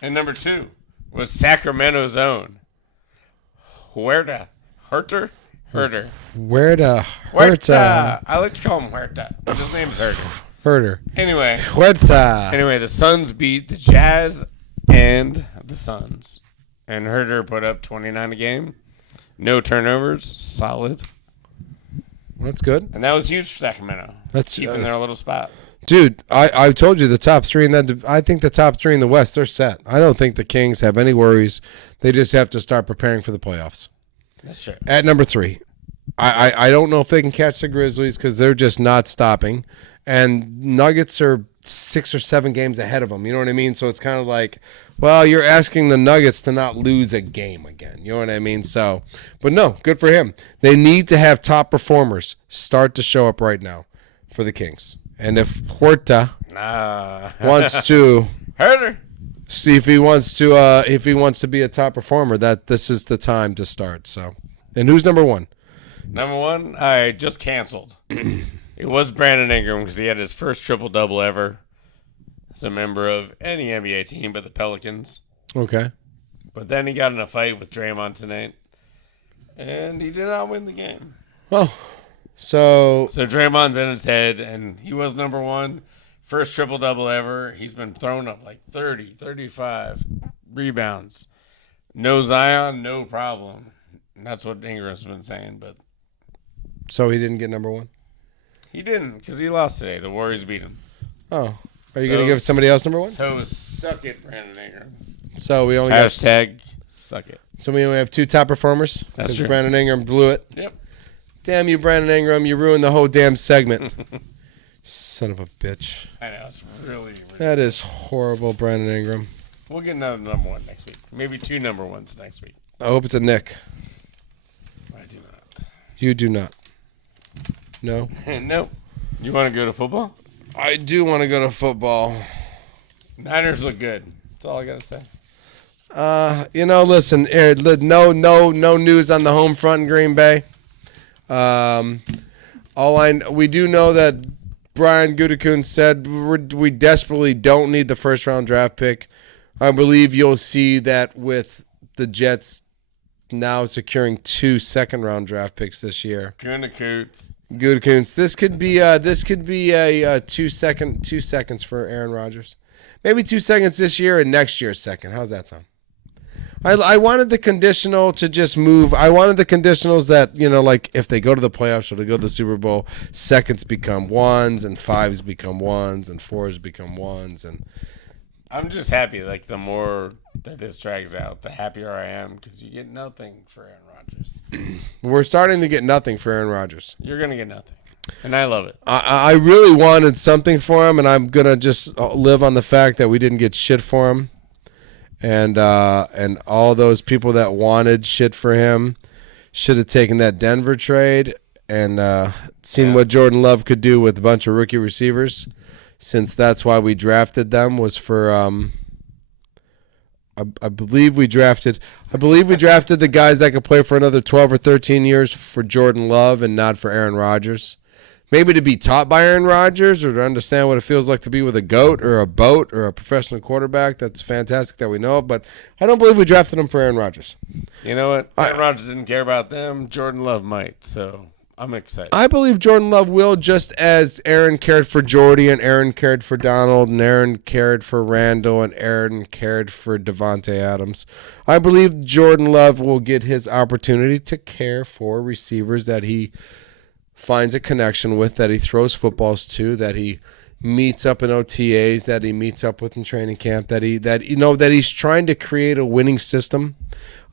And number 2 was Sacramento's own Huerta. Huerta. I like to call him Huerta, but his name's Herter. Anyway, Huerta. Anyway, the Suns beat the Jazz and the Suns. And Herter put up 29 a game. No turnovers. Solid. That's good. And that was huge for Sacramento. That's keeping their little spot. Dude, I told you the top 3 in that. I think the top 3 in the West, they're set. I don't think the Kings have any worries. They just have to start preparing for the playoffs. That's true. At number 3, I don't know if they can catch the Grizzlies because they're just not stopping. And Nuggets are 6 or 7 games ahead of them. You know what I mean? So it's kind of like, well, you're asking the Nuggets to not lose a game again. You know what I mean? So, but no, good for him. They need to have top performers start to show up right now for the Kings. And if Huerta wants to Herter. see if he wants to be a top performer, that this is the time to start. So, and who's number 1? Number 1, I just canceled. It was Brandon Ingram because he had his first triple-double ever as a member of any NBA team but the Pelicans. Okay. But then he got in a fight with Draymond tonight, and he did not win the game. Well, so Draymond's in his head, and he was number 1. First triple-double ever. He's been throwing up like 30, 35 rebounds. No Zion, no problem. And that's what Ingram's been saying, but so he didn't get number 1? He didn't because he lost today. The Warriors beat him. Oh. Are you going to give somebody else number 1? So suck it, Brandon Ingram. So we only Hashtag suck it. So we only have 2 top performers? That's true. Brandon Ingram blew it? Yep. Damn you, Brandon Ingram. You ruined the whole damn segment. Son of a bitch. I know. It's really. That is horrible, Brandon Ingram. We'll get another number 1 next week. Maybe 2 number 1s next week. I hope it's a Nick. I do not. You do not. No? No. You want to go to football? I do want to go to football. Niners look good. That's all I got to say. Listen, no news on the home front in Green Bay. We do know that Brian Gutekunst said we desperately don't need the first round draft pick. I believe you'll see that with the Jets now securing 2 second round draft picks this year. Gutekunst. This could be a 2 seconds for Aaron Rodgers. Maybe 2 seconds this year and next year's second. How's that sound? I wanted the conditional to just move. I wanted the conditionals that, like if they go to the playoffs or they go to the Super Bowl, seconds become 1s and 5s become 1s and 4s become 1s. And I'm just happy. Like the more that this drags out, the happier I am because you get nothing for Aaron Rodgers. We're starting to get nothing for Aaron Rodgers. You're going to get nothing. And I love it. I really wanted something for him, and I'm going to just live on the fact that we didn't get shit for him. And all those people that wanted shit for him should have taken that Denver trade and seen what Jordan Love could do with a bunch of rookie receivers, since that's why we drafted them, was for I believe we drafted the guys that could play for another 12 or 13 years for Jordan Love and not for Aaron Rodgers. Maybe to be taught by Aaron Rodgers or to understand what it feels like to be with a goat or a boat or a professional quarterback. That's fantastic that we know of, but I don't believe we drafted him for Aaron Rodgers. You know what? Aaron Rodgers didn't care about them. Jordan Love might. So I'm excited. I believe Jordan Love will, just as Aaron cared for Jordy and Aaron cared for Donald and Aaron cared for Randall and Aaron cared for Devontae Adams. I believe Jordan Love will get his opportunity to care for receivers that he finds a connection with, that he throws footballs to, that he meets up in OTAs, that he meets up with in training camp, that he's trying to create a winning system.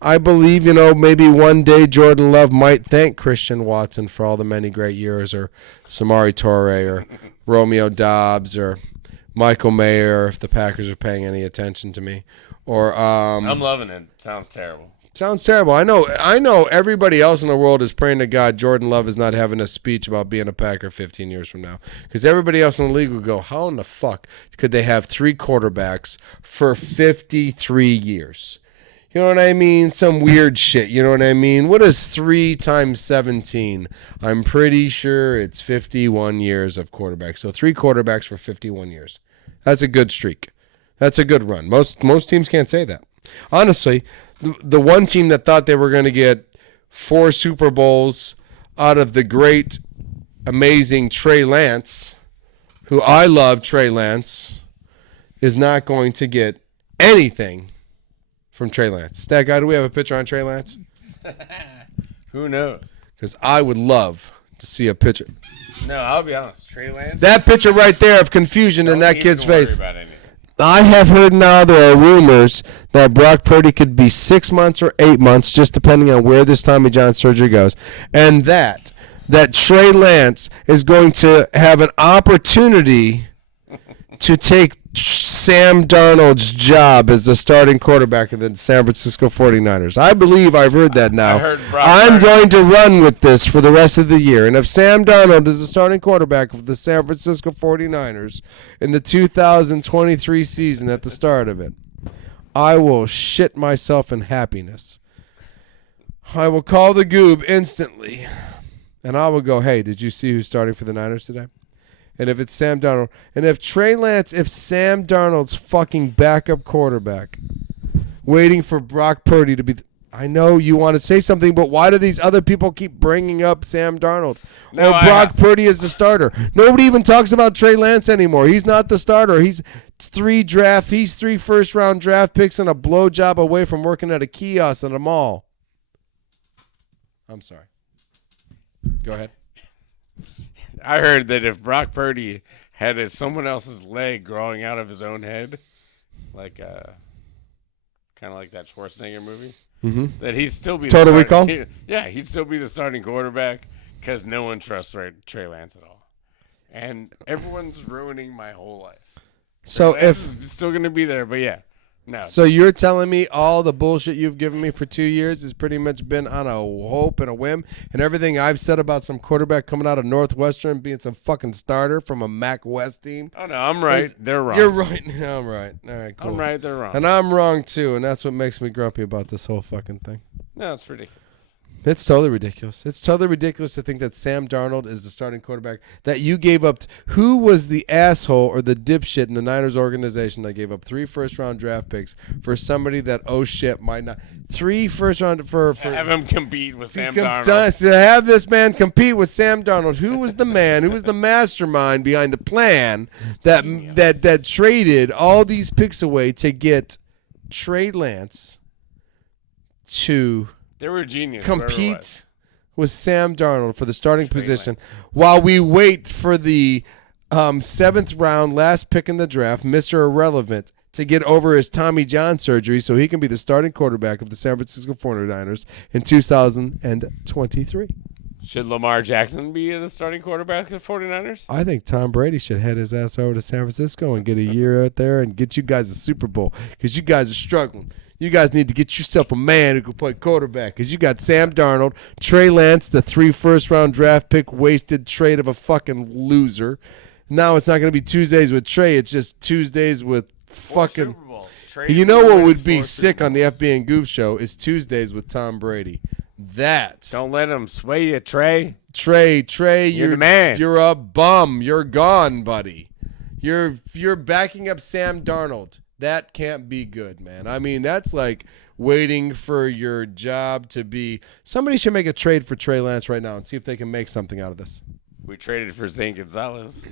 I believe, maybe one day Jordan Love might thank Christian Watson for all the many great years, or Samari Torre, or Romeo Dobbs, or Michael Mayer, if the Packers are paying any attention to me. Or I'm loving it. Sounds terrible. Sounds terrible. I know everybody else in the world is praying to God Jordan Love is not having a speech about being a Packer 15 years from now. Because everybody else in the league will go, how in the fuck could they have 3 quarterbacks for 53 years? You know what I mean? Some weird shit. You know what I mean? What is 3 times 17? I'm pretty sure it's 51 years of quarterbacks. So 3 quarterbacks for 51 years. That's a good streak. That's a good run. Most teams can't say that. Honestly, the one team that thought they were going to get 4 Super Bowls out of the great, amazing Trey Lance, who I love Trey Lance, is not going to get anything from Trey Lance. Stat guy, do we have a picture on Trey Lance? Who knows? Because I would love to see a picture. No, I'll be honest. Trey Lance. That picture right there of confusion in that kid's face. About anything. I have heard now there are rumors that Brock Purdy could be 6 months or 8 months, just depending on where this Tommy John surgery goes, and that Trey Lance is going to have an opportunity to take Sam Darnold's job as the starting quarterback of the San Francisco 49ers. I believe I've heard that now. I'm going to run with this for the rest of the year. And if Sam Darnold is the starting quarterback of the San Francisco 49ers in the 2023 season at the start of it, I will shit myself in happiness. I will call the Goob instantly, and I will go, hey, did you see who's starting for the Niners today? And if it's Sam Darnold, and if Sam Darnold's fucking backup quarterback, waiting for Brock Purdy to be, I know you want to say something, but why do these other people keep bringing up Sam Darnold? No, or Brock Purdy is the starter. Nobody even talks about Trey Lance anymore. He's not the starter. He's 3 first-round draft picks and a blowjob away from working at a kiosk at a mall. I'm sorry. Go ahead. I heard that if Brock Purdy had someone else's leg growing out of his own head, like kind of like that Schwarzenegger movie, that he'd still be Total Recall? Yeah, he'd still be the starting quarterback because no one trusts Trey Lance at all, and everyone's ruining my whole life. So Trey Lance is still going to be there, but yeah. No. So you're telling me all the bullshit you've given me for 2 years has pretty much been on a hope and a whim, and everything I've said about some quarterback coming out of Northwestern being some fucking starter from a MAC West team? Oh, no, I'm right. They're wrong. You're right. I'm right. All right, cool. I'm right. They're wrong. And I'm wrong, too, and that's what makes me grumpy about this whole fucking thing. No, it's ridiculous. It's totally ridiculous. It's totally ridiculous to think that Sam Darnold is the starting quarterback that you gave up. Who was the asshole or the dipshit in the Niners organization that gave up 3 first-round draft picks for somebody that, oh shit, might not? 3 first-round for have him compete with Sam Darnold. To have this man compete with Sam Darnold. Who was the man? Who was the mastermind behind the plan that traded all these picks away to get Trey Lance to They were genius. compete with Sam Darnold for the starting position while we wait for the 7th round last pick in the draft, Mr. Irrelevant, to get over his Tommy John surgery so he can be the starting quarterback of the San Francisco 49ers in 2023. Should Lamar Jackson be the starting quarterback of the 49ers? I think Tom Brady should head his ass over to San Francisco and get a year out there and get you guys a Super Bowl because you guys are struggling. You guys need to get yourself a man who can play quarterback because you got Sam Darnold, Trey Lance, the 3 first-round draft pick wasted trade of a fucking loser. Now it's not going to be Tuesdays with Trey. It's just Tuesdays with fucking. You know what would be sick on the FB and Goop show is Tuesdays with Tom Brady. That. Don't let him sway you, Trey. Trey, You're the man. You're a bum. You're gone, buddy. You're backing up Sam Darnold. That can't be good, man. I mean, that's like waiting for your job to be. Somebody should make a trade for Trey Lance right now and see if they can make something out of this. We traded for Zane Gonzalez.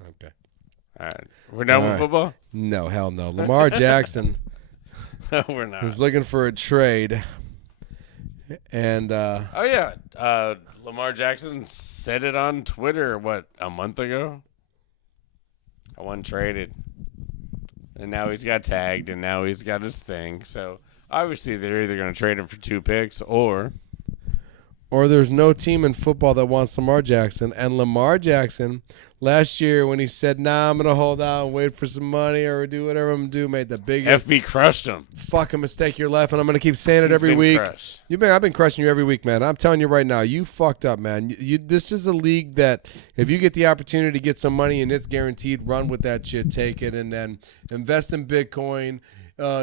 Okay. All right. We're done with football? No, hell no. Lamar Jackson No, we're not. was looking for a trade. And Oh, yeah. Lamar Jackson said it on Twitter, a month ago? I wasn't traded. And now he's got tagged, and now he's got his thing. So, obviously, they're either going to trade him for 2 picks or there's no team in football that wants Lamar Jackson. And Lamar Jackson, last year when he said, nah, I'm going to hold out and wait for some money or do whatever I'm going to do, made the biggest FB crushed him. fucking mistake of your life. And I'm going to keep saying it every week. Crushed. I've been crushing you every week, man. I'm telling you right now, you fucked up, man. This is a league that if you get the opportunity to get some money and it's guaranteed, run with that shit, take it, and then invest in Bitcoin,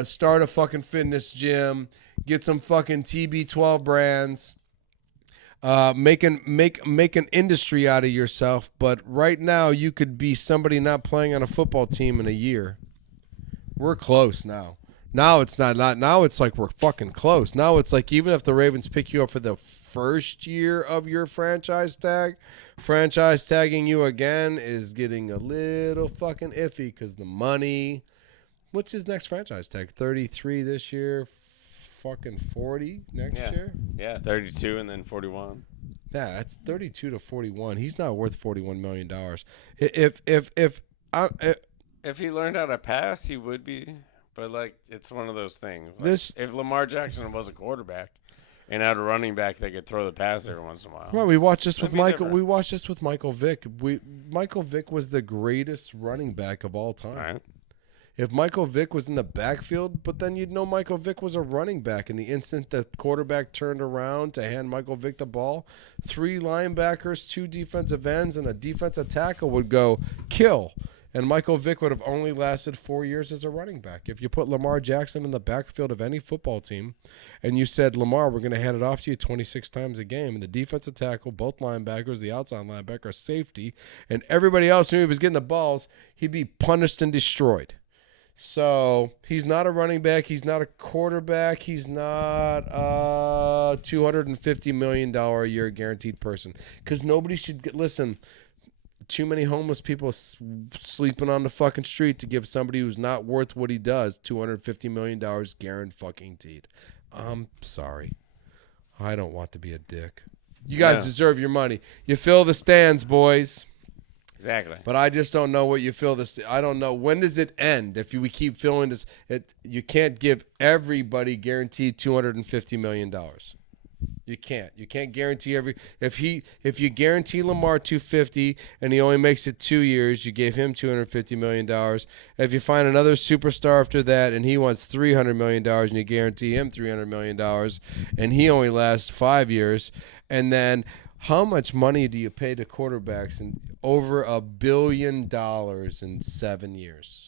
start a fucking fitness gym, get some fucking TB12 brands. Make an industry out of yourself, but right now you could be somebody not playing on a football team in a year. We're close now. Now it's not. Now it's like we're fucking close. Now it's like even if the Ravens pick you up for the first year of your franchise tagging you again is getting a little fucking iffy because the money. What's his next franchise tag? 33 this year. Fucking 40 next year? Yeah, 32 and then 41. Yeah, that's 32 to 41. He's not worth $41 million. If he learned how to pass, he would be. But, like, it's one of those things. Like, if Lamar Jackson was a quarterback and had a running back that could throw the pass every once in a while. Well, we watched this with Michael. Different. We watched this with Michael Vick. Michael Vick was the greatest running back of all time. Right. If Michael Vick was in the backfield, but then you'd know Michael Vick was a running back. And the instant the quarterback turned around to hand Michael Vick the ball, 3 linebackers, 2 defensive ends, and a defensive tackle would go kill. And Michael Vick would have only lasted 4 years as a running back. If you put Lamar Jackson in the backfield of any football team and you said, Lamar, we're going to hand it off to you 26 times a game, and the defensive tackle, both linebackers, the outside linebacker, safety, and everybody else knew he was getting the balls, he'd be punished and destroyed. So he's not a running back. He's not a quarterback. He's not a $250 million a year guaranteed person. Because nobody should listen. Too many homeless people sleeping on the fucking street to give somebody who's not worth what he does $250 million guaranteed. I'm sorry. I don't want to be a dick. You guys deserve your money. You fill the stands, boys. Exactly. But I just don't know what you feel this. I don't know. When does it end? If we keep filling this, you can't give everybody guaranteed $250 million. You can't. You can't guarantee if you guarantee Lamar $250 and he only makes it 2 years, you gave him $250 million. If you find another superstar after that and he wants $300 million and you guarantee him $300 million and he only lasts 5 years, and then how much money do you pay to quarterbacks in over $1 billion in 7 years?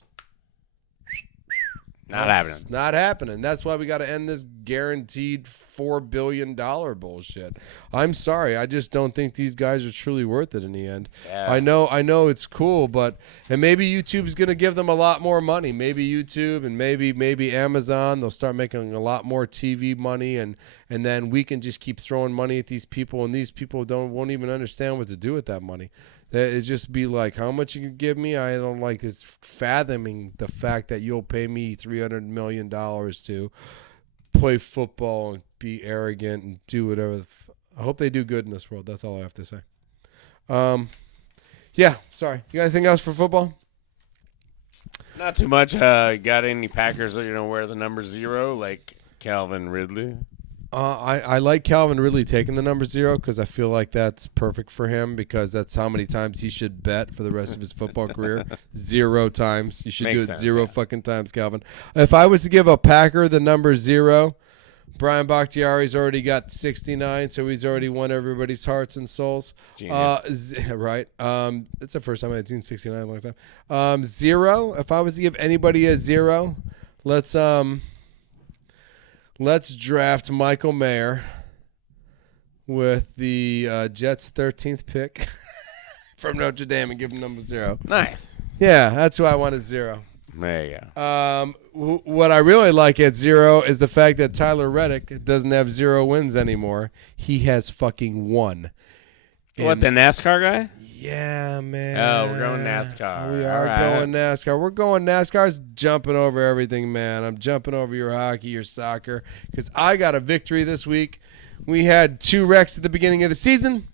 Not happening. That's why we got to end this guaranteed $4 billion bullshit. I'm sorry. I just don't think these guys are truly worth it in the end. Yeah. I know it's cool, and maybe YouTube's going to give them a lot more money. Maybe YouTube and maybe Amazon, they'll start making a lot more TV money, and then we can just keep throwing money at these people, and these people won't even understand what to do with that money. It just be like, how much you can give me? I don't like this fathoming the fact that you'll pay me $300 million to play football and be arrogant and do whatever. I hope they do good in this world. That's all I have to say. Yeah, sorry. You got anything else for football? Not too much. Got any Packers that are going to wear the number 0, like Calvin Ridley? I like Calvin Ridley taking the number 0 because I feel like that's perfect for him because that's how many times he should bet for the rest of his football career. 0 times. You should do it 0 fucking times, Calvin. If I was to give a Packer the number 0, Brian Bakhtiari's already got 69, so he's already won everybody's hearts and souls. Right. It's the first time I've seen 69 in a long time. 0. If I was to give anybody a 0, Let's draft Michael Mayer with the Jets' 13th pick from Notre Dame and give him number 0. Nice. Yeah, that's who I want as 0. There you go. What I really like at 0 is the fact that Tyler Reddick doesn't have 0 wins anymore. He has fucking 1. What, the NASCAR guy? Yeah, man. Oh, we're going NASCAR. We are going NASCAR. We're going NASCAR's jumping over everything, man. I'm jumping over your hockey, your soccer, because I got a victory this week. We had 2 wrecks at the beginning of the season.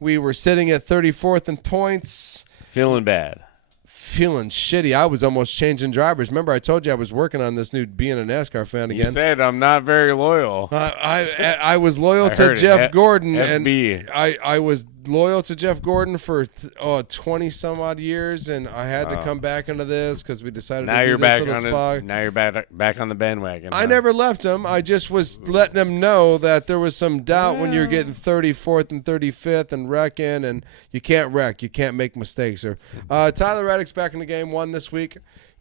We were sitting at 34th in points. Feeling bad. Feeling shitty. I was almost changing drivers. Remember, I told you I was working on this new being a NASCAR fan again. You said I'm not very loyal. I was loyal I to heard Jeff it. Gordon, FB. and I was loyal to Jeff Gordon for 20 some odd years, and I had to come back into this because we decided Now to do you're this back little on spot. now you're back on the bandwagon. I huh? never left him. I just was letting him know that there was some doubt when you're getting 34th and 35th and wrecking, and you can't wreck. You can't make mistakes. Tyler Reddick's back in the game, won this week.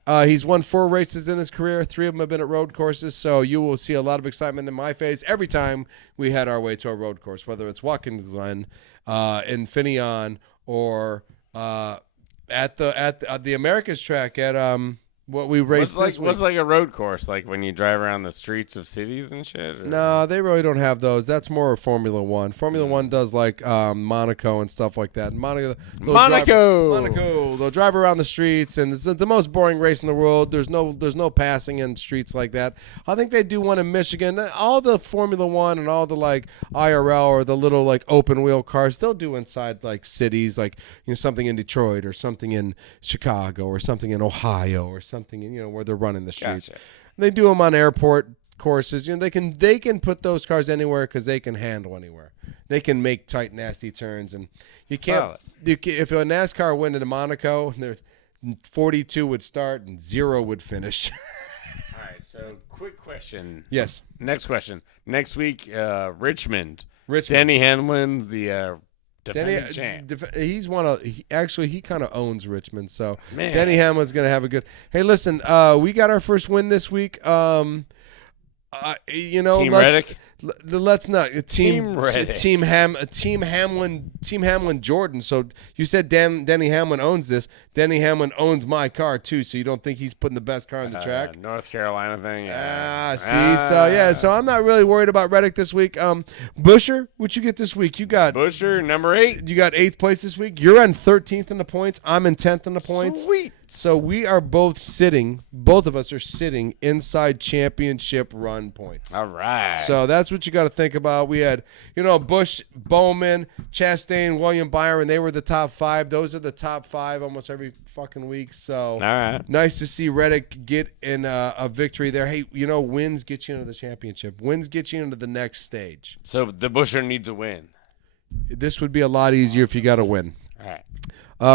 He's won 4 races in his career. 3 of them have been at road courses, so you will see a lot of excitement in my face every time we head our way to a road course, whether it's Watkins Glen, Infineon, or at the America's track at what we raced this week. What's like a road course, like when you drive around the streets of cities and shit? Or? No, they really don't have those. That's more Formula One. Formula One does like Monaco and stuff like that. Monaco. They'll drive around the streets, and it's the most boring race in the world. There's no passing in streets like that. I think they do one in Michigan. All the Formula One and all the like IRL or the little like open wheel cars, they'll do inside like cities, like something in Detroit or something in Chicago or something in Ohio or something where they're running the streets. Gotcha. They do them on airport courses. They can put those cars anywhere because they can handle anywhere. They can make tight, nasty turns, and you can't. If a NASCAR went into Monaco, 42 would start and 0 would finish. All right. So, quick question. Yes. Next question. Next week, Richmond. Richmond. Denny Hamlin, the defending champ. He's he kind of owns Richmond, so Man. Denny Hamlin's gonna have a good. Hey, listen, we got our first win this week. Team Reddick? Let's not Team Reddick. Team Hamlin Jordan. So you said Denny Hamlin owns this. Denny Hamlin owns my car too. So you don't think he's putting the best car on the track? North Carolina thing. So I'm not really worried about Reddick this week. Busher, what you get this week? You got Busher, number 8. You got 8th place this week. You're on 13th in the points. I'm in 10th in the points. Sweet. So we are both of us are sitting inside championship run points. All right. So that's what you got to think about. We had, Bush, Bowman, Chastain, William Byron. They were the top 5. Those are the top 5 almost every fucking week. So all right. Nice to see Reddick get in a victory there. Hey, wins get you into the championship. Wins get you into the next stage. So the Busher needs a win. This would be a lot easier if you got a win. All right.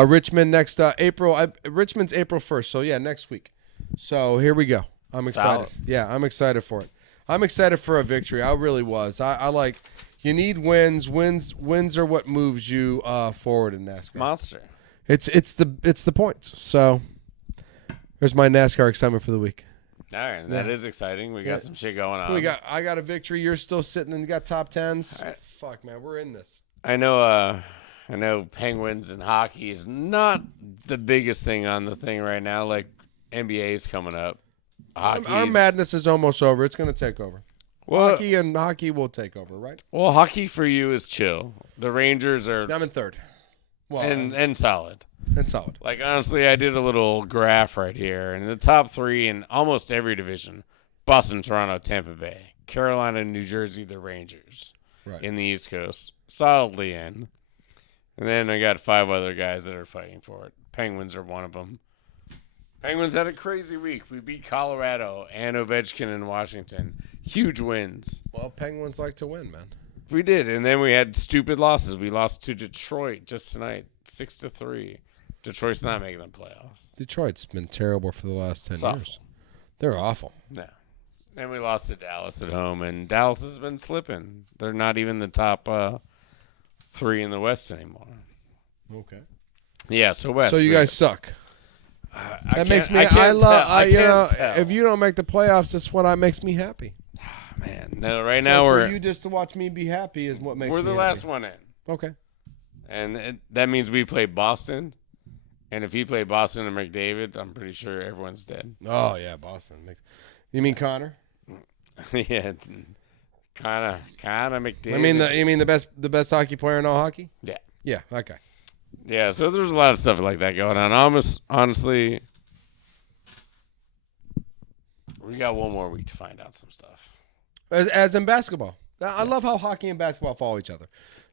Richmond next April. Richmond's April 1st. So yeah, next week. So here we go. I'm excited. Solid. Yeah, I'm excited for it. I'm excited for a victory. I really was. I like. You need wins. Wins are what moves you forward in NASCAR. Monster. It's the points. So there's my NASCAR excitement for the week. All right, that is exciting. We got some shit going on. I got a victory. You're still sitting and you got top 10s. All right. Fuck man, we're in this. I know Penguins and hockey is not the biggest thing on the thing right now. Like NBA is coming up. Our madness is almost over. It's going to take over. Well, hockey will take over, right? Well, hockey for you is chill. The Rangers are I'm in 3rd. Well, and solid. And solid. Like honestly, I did a little graph right here, and the top 3 in almost every division: Boston, Toronto, Tampa Bay, Carolina, New Jersey, the Rangers. Right. In the East Coast, solidly in. And then I got 5 other guys that are fighting for it. Penguins are one of them. Penguins had a crazy week. We beat Colorado and Ovechkin in Washington. Huge wins. Well, Penguins like to win, man. We did, and then we had stupid losses. We lost to Detroit just tonight, 6-3. Detroit's not making the playoffs. Detroit's been terrible for the last 10 It's years. awful. They're awful. No. Then we lost to Dallas at home, and Dallas has been slipping. They're not even the top 3 in the West anymore. Okay. Yeah, so West. So you guys suck. That makes me. I love. If you don't make the playoffs, that's what makes me happy. Man, no. Right So now for we're you just to watch me be happy is what makes me the happy. last one in, Okay. and that means we play Boston, And if he played Boston and McDavid, I'm pretty sure everyone's dead. Oh yeah, Boston. You mean Connor? Yeah, kind of McDavid. You mean the best hockey player in all hockey? Yeah. Yeah. Okay. Yeah, so there's a lot of stuff like that going on. Honestly, we got one more week to find out some stuff. As in basketball, I love how hockey and basketball follow each other.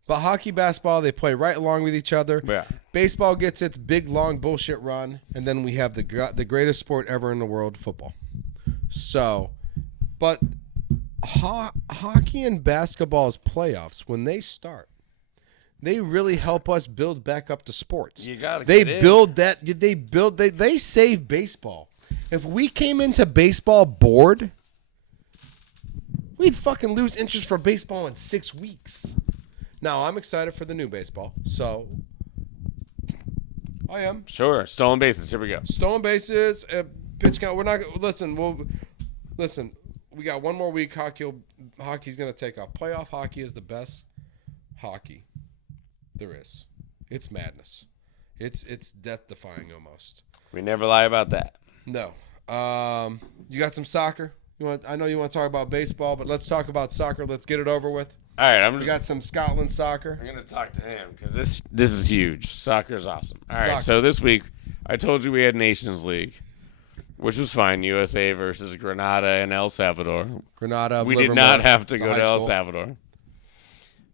But hockey, basketball, they play right along with each other. Yeah. Baseball gets its big, long bullshit run, and then we have the greatest sport ever in the world, football. So, but hockey and basketball's playoffs, when they start, they really help us build back up to sports. You gotta They get in. build that. They save baseball. If we came into baseball bored, we'd fucking lose interest for baseball in 6 weeks. Now, I'm excited for the new baseball, so I am. Sure, stolen bases. Here we go. Stolen bases, pitch count. We're not listen. We got one more week. Hockey's gonna take off. Playoff hockey is the best hockey there is. It's madness. It's death defying almost. We never lie about that. No. You got some soccer? I know you want to talk about baseball, but let's talk about soccer. Let's get it over with. All right, We got some Scotland soccer. I'm gonna talk to him because this is huge. Soccer is awesome. All right, Soccer. so this week I told you we had Nations League, which was fine. USA versus Grenada and El Salvador. Grenada. Of We did Livermore. not have to It's a go high to El school. Salvador.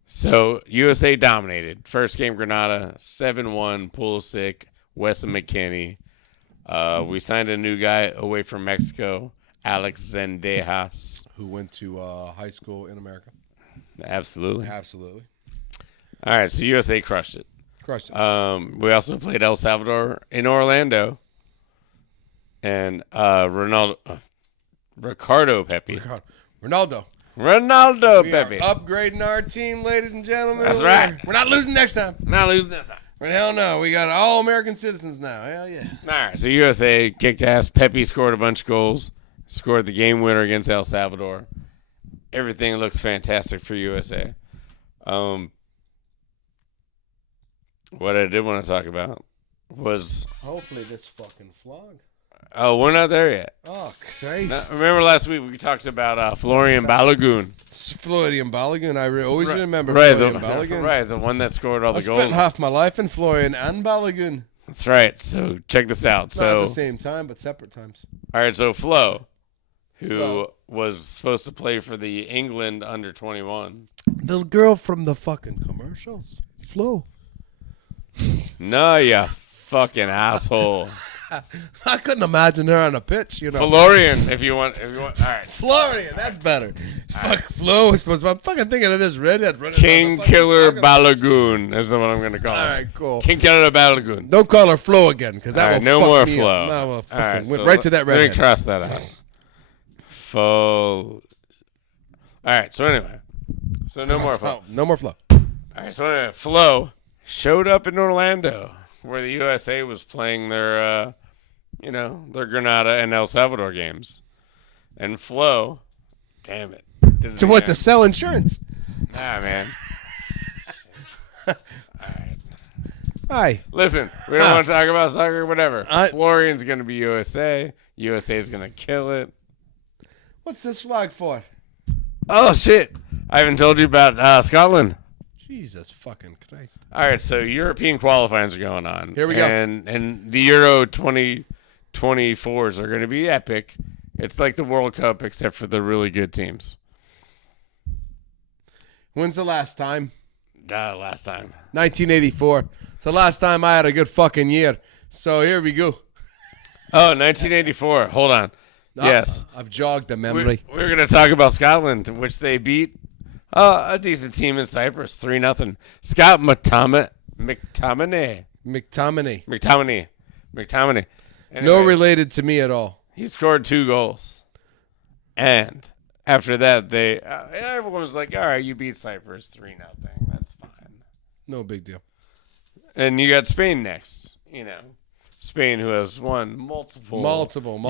So USA dominated. First game Grenada 7-1. Pulisic, Wesson McKennie. We signed a new guy away from Mexico, Alex Zendejas. Who went to high school in America. Absolutely. Absolutely. All right, so USA crushed it. Crushed it. We also played El Salvador in Orlando, and Ricardo Pepe. Ronaldo. Ronaldo We are Pepe. upgrading our team, ladies and gentlemen. That's right. We're not losing next time. Not losing this time. Hell no. We got all American citizens now. Hell yeah. All right, so USA kicked ass. Pepe scored a bunch of goals, scored the game winner against El Salvador. Everything looks fantastic for USA. What I did want to talk about was, Hopefully this fucking flog. oh, we're not there yet. Oh, Christ. Now, remember last week we talked about Florian Balogun. Florian Balogun. I always remember Right, Florian Balogun. right, the one that scored all I the goals. spent half my life in Florian and Balogun. That's right. So check this out. Not So at the same time, but separate times. all right, so Flo, who Flo. was supposed to play for the England under 21. The girl from the fucking commercials. Flo. No, you fucking asshole. I couldn't imagine her on a pitch, you know. Florian, if you want. All right. Florian, that's better. Fuck, Flo is supposed to. I'm fucking thinking of this redhead running. King down the fucking Killer soccer- Balogun is what I'm going to call All him. right, cool. King Killer Balogun. Don't call her Flo again, because that All right, will no fuck more me Flo. Up. No, well, All fucking right, went so right to that Let me redhead. cross that out. All right, so anyway. So no more Flo. Oh, no more Flo. All right, so anyway, Flo showed up in Orlando where the USA was playing their, their Grenada and El Salvador games. And Flo, damn it. did it To what? again. To sell insurance? Nah, man. Hi. Listen, we don't want to talk about soccer, whatever. I- Florian's going to be USA. USA's going to kill it. What's this flag for? Oh, shit. I haven't told you about Scotland. Jesus fucking Christ. All right, so European qualifyings are going on. Here we go. And the Euro 2024s are going to be epic. It's like the World Cup, except for the really good teams. When's the last time? Last time. 1984. It's the last time I had a good fucking year. So here we go. Oh, 1984. Hold on. Yes. I've jogged the memory. We're going to talk about Scotland, which they beat a decent team in Cyprus, 3-0. Scott McTominay. McTominay. Anyway, No related to me at all. he scored 2 goals. And after that, everyone was like, all right, you beat Cyprus 3-0. That's fine. No big deal. And you got Spain next. Spain, who has won multiple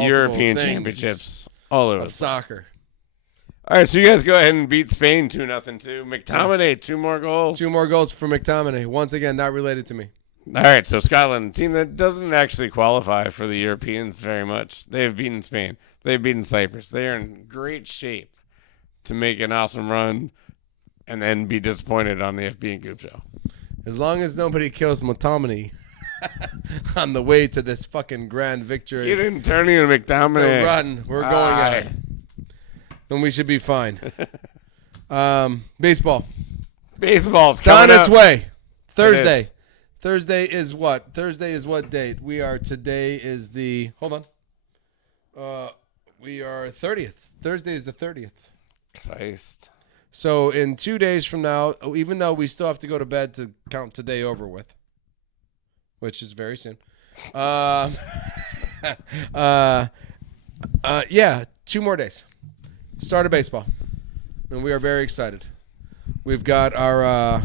European things championships all over the Of place. soccer. All right, so you guys go ahead and beat Spain 2-0 too. McTominay, 2 more goals. 2 more goals for McTominay. Once again, not related to me. All right, so Scotland, a team that doesn't actually qualify for the Europeans very much. They have beaten Spain. They've beaten Cyprus. They are in great shape to make an awesome run and then be disappointed on the FB and Goop show. As long as nobody kills Motomini on the way to this fucking grand victory. You didn't turn into McDominay. Run. We're going at it. And we should be fine. Baseball. Baseball's It's on coming its up. way. Thursday. It is. Thursday is what? Thursday is what date? Today is the, hold on. We are 30th. Thursday is the 30th. Christ. So in 2 days from now, even though we still have to go to bed to count today over with, which is very soon. Yeah, 2 more days. Start of baseball. And we are very excited. We've got our,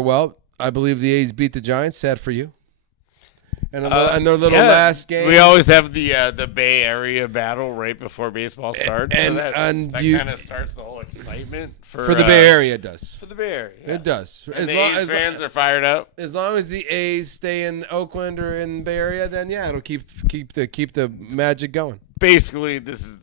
well, I believe the A's beat the Giants. Sad for you. And their little last game. We always have the Bay Area battle right before baseball starts. And- so that and kind of starts the whole excitement for the Bay Area, it does. For the Bay Area. It yes. does. And the A's fans are fired up. As long as the A's stay in Oakland or in Bay Area, then yeah, it'll keep the magic going. Basically, this is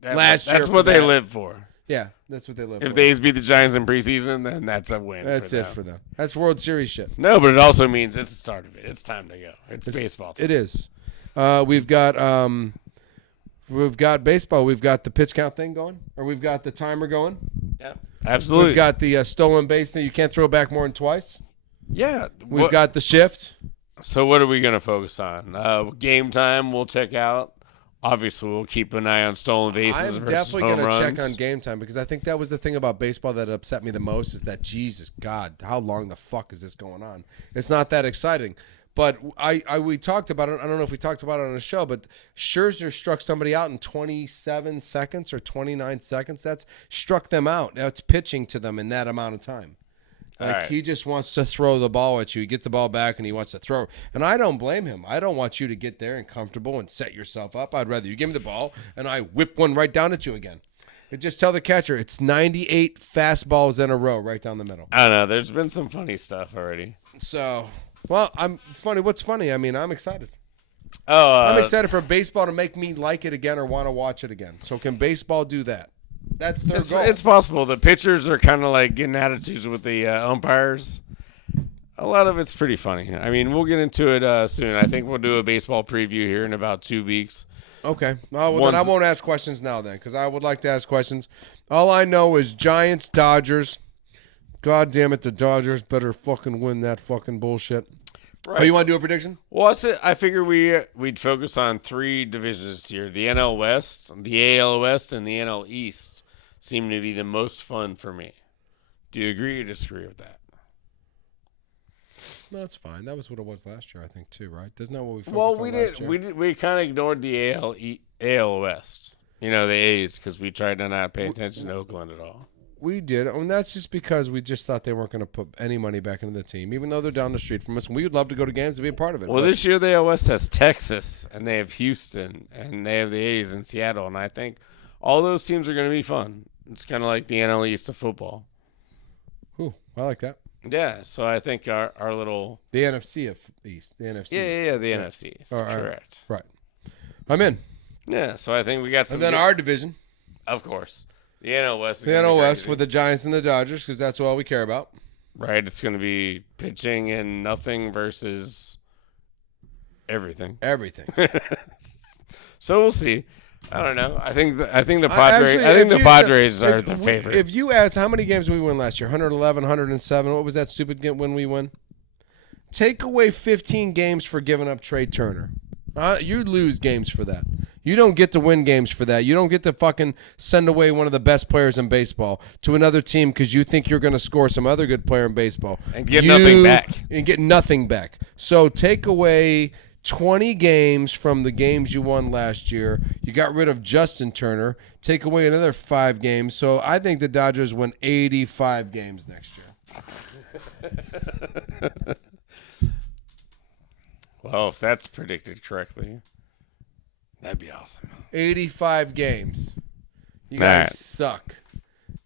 Last year that's for what they that. live for. Yeah, that's what they live If for. the A's beat the Giants in preseason, then that's a win. That's it for them. That's World Series shit. No, but it also means it's the start of it. It's time to go. It's baseball time. It is. We've got baseball. We've got the pitch count thing going, or we've got the timer going. Yeah, absolutely. We've got the stolen base thing. You can't throw back more than twice. Yeah. We've got the shift. So what are we going to focus on? Game time we'll check out. Obviously, we'll keep an eye on stolen bases I'm versus definitely home going to runs. check on game time because I think that was the thing about baseball that upset me the most is that, Jesus God, how long the fuck is this going on? It's not that exciting. But we talked about it. I don't know if we talked about it on the show, but Scherzer struck somebody out in 27 seconds or 29 seconds. That's struck them out. That's pitching to them in that amount of time. Like, All right. he just wants to throw the ball at you. You get the ball back, and he wants to throw. And I don't blame him. I don't want you to get there and comfortable and set yourself up. I'd rather you give me the ball, and I whip one right down at you again. And just tell the catcher it's 98 fastballs in a row right down the middle. I don't know. There's been some funny stuff already. So, well, I'm funny. What's funny? I mean, I'm excited. Oh, I'm excited for baseball to make me like it again or want to watch it again. So can baseball do that? That's their goal. It's possible. The pitchers are kind of like getting attitudes with the umpires. A lot of it's pretty funny. I mean, we'll get into it soon. I think we'll do a baseball preview here in about 2 weeks. Okay. Well, then I won't ask questions now then because I would like to ask questions. All I know is Giants, Dodgers. God damn it, the Dodgers better fucking win that fucking bullshit. Right. Oh, you want to do a prediction? Well, I figure we'd focus on 3 divisions here. The NL West, the AL West, and the NL East seem to be the most fun for me. Do you agree or disagree with that? No, that's fine. That was what it was last year, I think, too, right? Isn't that what we focused on last year? We kind of ignored the AL West. You know, the A's, because we tried to not pay attention to Oakland at all. We did. And that's just because we just thought they weren't going to put any money back into the team, even though they're down the street from us. And we would love to go to games and be a part of it. Well, but this year the AL West has Texas, and they have Houston, and they have the A's in Seattle. And I think all those teams are going to be fun. It's kind of like the NL East of football. Ooh, I like that. Yeah, so I think our little... The NFC of East. The NFC. Yeah, the NFC East. Correct. Right. I'm in. Yeah, so I think we got some... And then our division. Of course. The NL West. The NL West with the Giants and the Dodgers because that's all we care about. Right, it's going to be pitching and nothing versus everything. Everything. So we'll see. I don't know. I think the Padres. Actually, I think the Padres are if the we- favorite. If you ask how many games did we win last year, 111, 107. What was that stupid game when we win? Take away 15 games for giving up Trey Turner. You lose games for that. You don't get to win games for that. You don't get to fucking send away one of the best players in baseball to another team because you think you're going to score some other good player in baseball. And get nothing back. And get nothing back. So take away 20 games from the games you won last year. You got rid of Justin Turner. Take away another 5 games. So I think the Dodgers win 85 games next year. Well, if that's predicted correctly, that'd be awesome. 85 games. You All guys right. suck.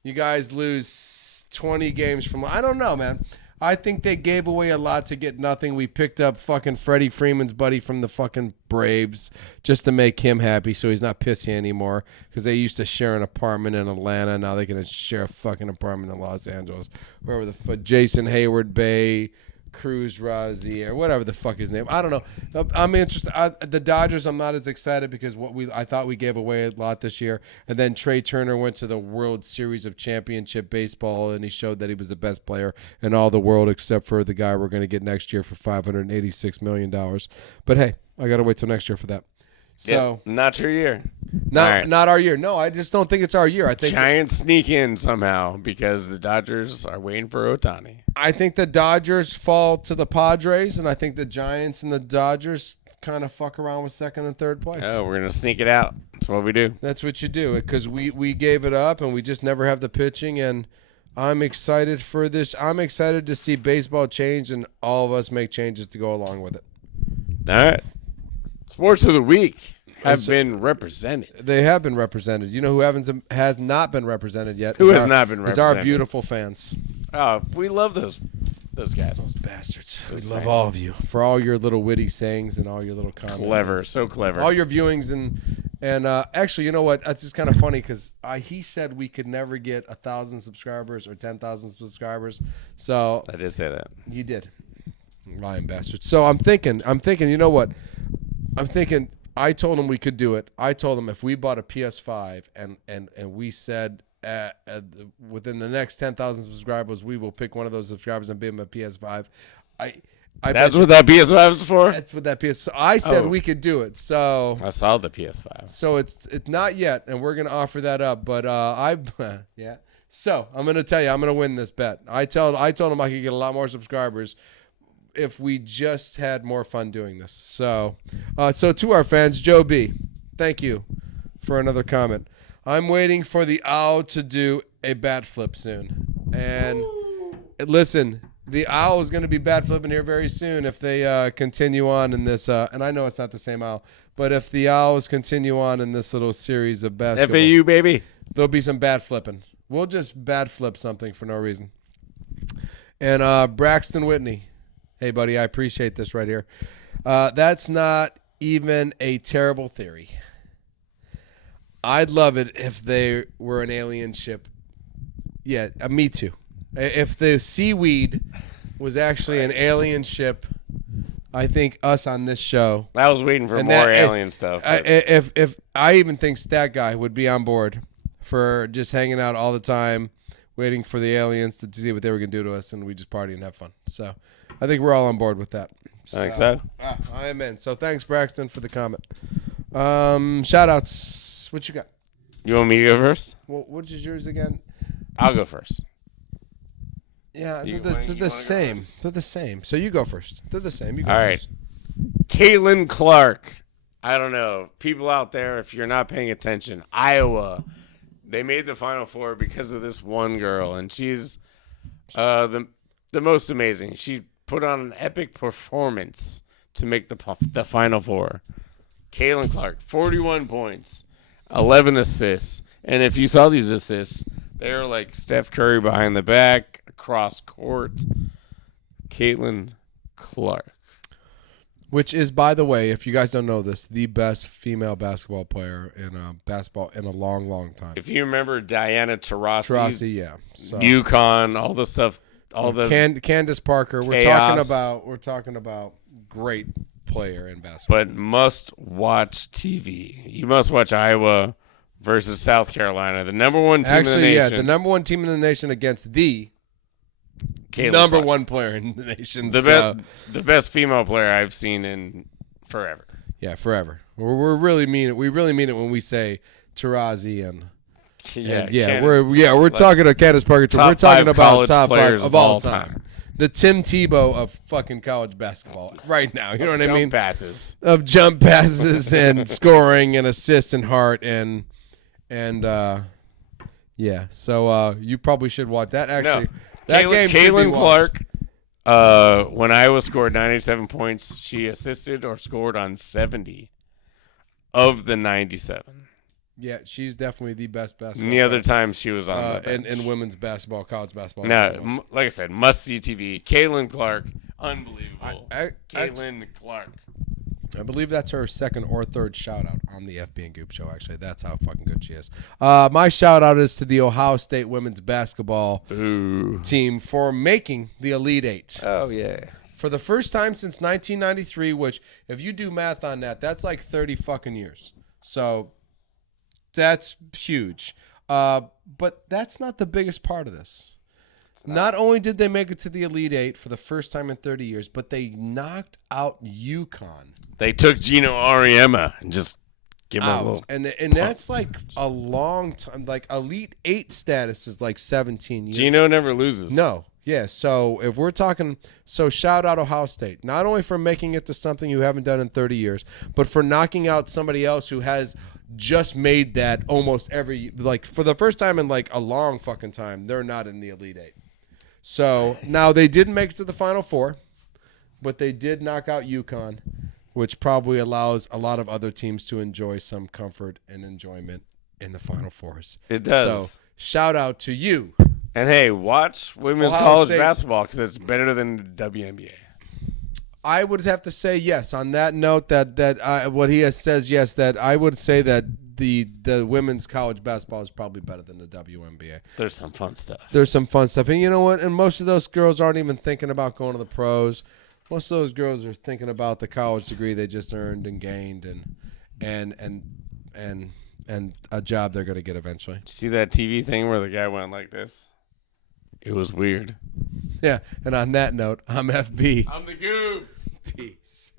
You guys lose 20 games from... I don't know, man. I think they gave away a lot to get nothing. We picked up fucking Freddie Freeman's buddy from the fucking Braves just to make him happy so he's not pissy anymore because they used to share an apartment in Atlanta. Now they're going to share a fucking apartment in Los Angeles. Wherever the fuck, Jason Hayward Bay, Cruz Razi, or whatever the fuck his name. I don't know. I'm interested. The Dodgers, I'm not as excited because I thought we gave away a lot this year. And then Trey Turner went to the World Series of Championship Baseball, and he showed that he was the best player in all the world except for the guy we're going to get next year for $586 million. But hey, I got to wait till next year for that. So not your year. Not our year. No, I just don't think it's our year. I think Giants sneak in somehow because the Dodgers are waiting for Ohtani. I think the Dodgers fall to the Padres, and I think the Giants and the Dodgers kind of fuck around with second and third place. Oh, we're gonna sneak it out. That's what we do. That's what you do because we gave it up, and we just never have the pitching. And I'm excited for this. I'm excited to see baseball change, and all of us make changes to go along with it. All right. Sports of the week have been represented. They have been represented. You know who has not been represented yet? Who has not been Is represented? our beautiful fans. Oh, we love those guys. Those bastards. We love all of you for all your little witty sayings and all your little comments. Clever, so clever. All your viewings and actually, you know what? It's just kind of funny because he said we could never get 1,000 subscribers or 10,000 subscribers. So I did say that. You did, lying bastard. So I'm thinking. You know what? I'm thinking. I told him we could do it. I told him if we bought a PS5 and we said within the next 10,000 subscribers, we will pick one of those subscribers and give him a PS5. That's what that PS5 is for? That's what that PS5. I said we could do it. So I saw the PS5. So it's not yet, and we're going to offer that up. But yeah. So I'm going to tell you, I'm going to win this bet. I told him I could get a lot more subscribers if we just had more fun doing this. So to our fans, Joe B, thank you for another comment. I'm waiting for the owl to do a bat flip soon. And listen, the owl is going to be bat flipping here very soon if they continue on in this. And I know it's not the same owl, but if the owls continue on in this little series of basketball, FAU, baby, there'll be some bat flipping. We'll just bat flip something for no reason. And Braxton Whitney. Hey, buddy, I appreciate this right here. That's not even a terrible theory. I'd love it if they were an alien ship. Yeah, me too. If the seaweed was actually an alien ship, I think us on this show. I was waiting for more alien stuff. If I even think Stat Guy would be on board for just hanging out all the time, waiting for the aliens to see what they were going to do to us, and we just party and have fun. So I think we're all on board with that. I think so. I am in. So thanks, Braxton, for the comment. Shout outs. What you got? You want me to go first? Well, which is yours again? I'll go first. Yeah, they're the same. They're the same. So you go first. They're the same. You go all first. right. Caitlin Clark. I don't know. People out there, if you're not paying attention, Iowa, they made the Final Four because of this one girl, and she's the most amazing. She put on an epic performance to make the Final Four. Caitlin Clark, 41 points, 11 assists. And if you saw these assists, they're like Steph Curry behind the back, across court. Caitlin Clark. Which is, by the way, if you guys don't know this, the best female basketball player in basketball in a long, long time. If you remember Diana Taurasi, yeah. So, UConn, all the stuff, Candace Parker. We're talking about great player in basketball. But must watch TV. You must watch Iowa versus South Carolina, the number one team in the nation. Yeah, the number one team in the nation against the Caitlin number Clark. One player in the nation. The best female player I've seen in forever. Yeah, forever. We really mean it. We really mean it when we say Taurasi and we're talking to Candace Parker. We're talking about top 5 of all time. The Tim Tebow of fucking college basketball right now. You know what I mean? Of jump passes and scoring and assists and heart and yeah. So you probably should watch that. Actually, that game should be Caitlin watched. Clark, when Iowa scored 97 points, she assisted or scored on 70 of the 97. Yeah, she's definitely the best basketball. Any other time she was on the bench. in women's basketball, college basketball. No, like I said, must-see TV. Caitlin Clark, unbelievable. Caitlin Clark. I believe that's her second or third shout-out on the FB and Goop show, actually. That's how fucking good she is. My shout-out is to the Ohio State women's basketball team for making the Elite Eight. Oh, yeah. For the first time since 1993, which, if you do math on that, that's like 30 fucking years. So that's huge. But that's not the biggest part of this. Not only did they make it to the Elite Eight for the first time in 30 years, but they knocked out UConn. They took Gino Auriemma and just give him a little. And that's like a long time. Like Elite Eight status is like 17 years. Gino never loses. No. Yeah, so if we're talking, so shout out Ohio State, not only for making it to something you haven't done in 30 years, but for knocking out somebody else who has just made that almost every, like for the first time in like a long fucking time, they're not in the Elite Eight. So now they didn't make it to the Final Four, but they did knock out UConn, which probably allows a lot of other teams to enjoy some comfort and enjoyment in the Final Fours. It does. So shout out to you. And hey, watch women's Ohio college State. Basketball because it's better than the WNBA. I would have to say yes. On that note, that what he has says yes. That I would say that the women's college basketball is probably better than the WNBA. There's some fun stuff. There's some fun stuff, and you know what? And most of those girls aren't even thinking about going to the pros. Most of those girls are thinking about the college degree they just earned and gained, and a job they're going to get eventually. See that TV thing where the guy went like this? It was weird. Yeah. And on that note, I'm FB. I'm the Goob. Peace.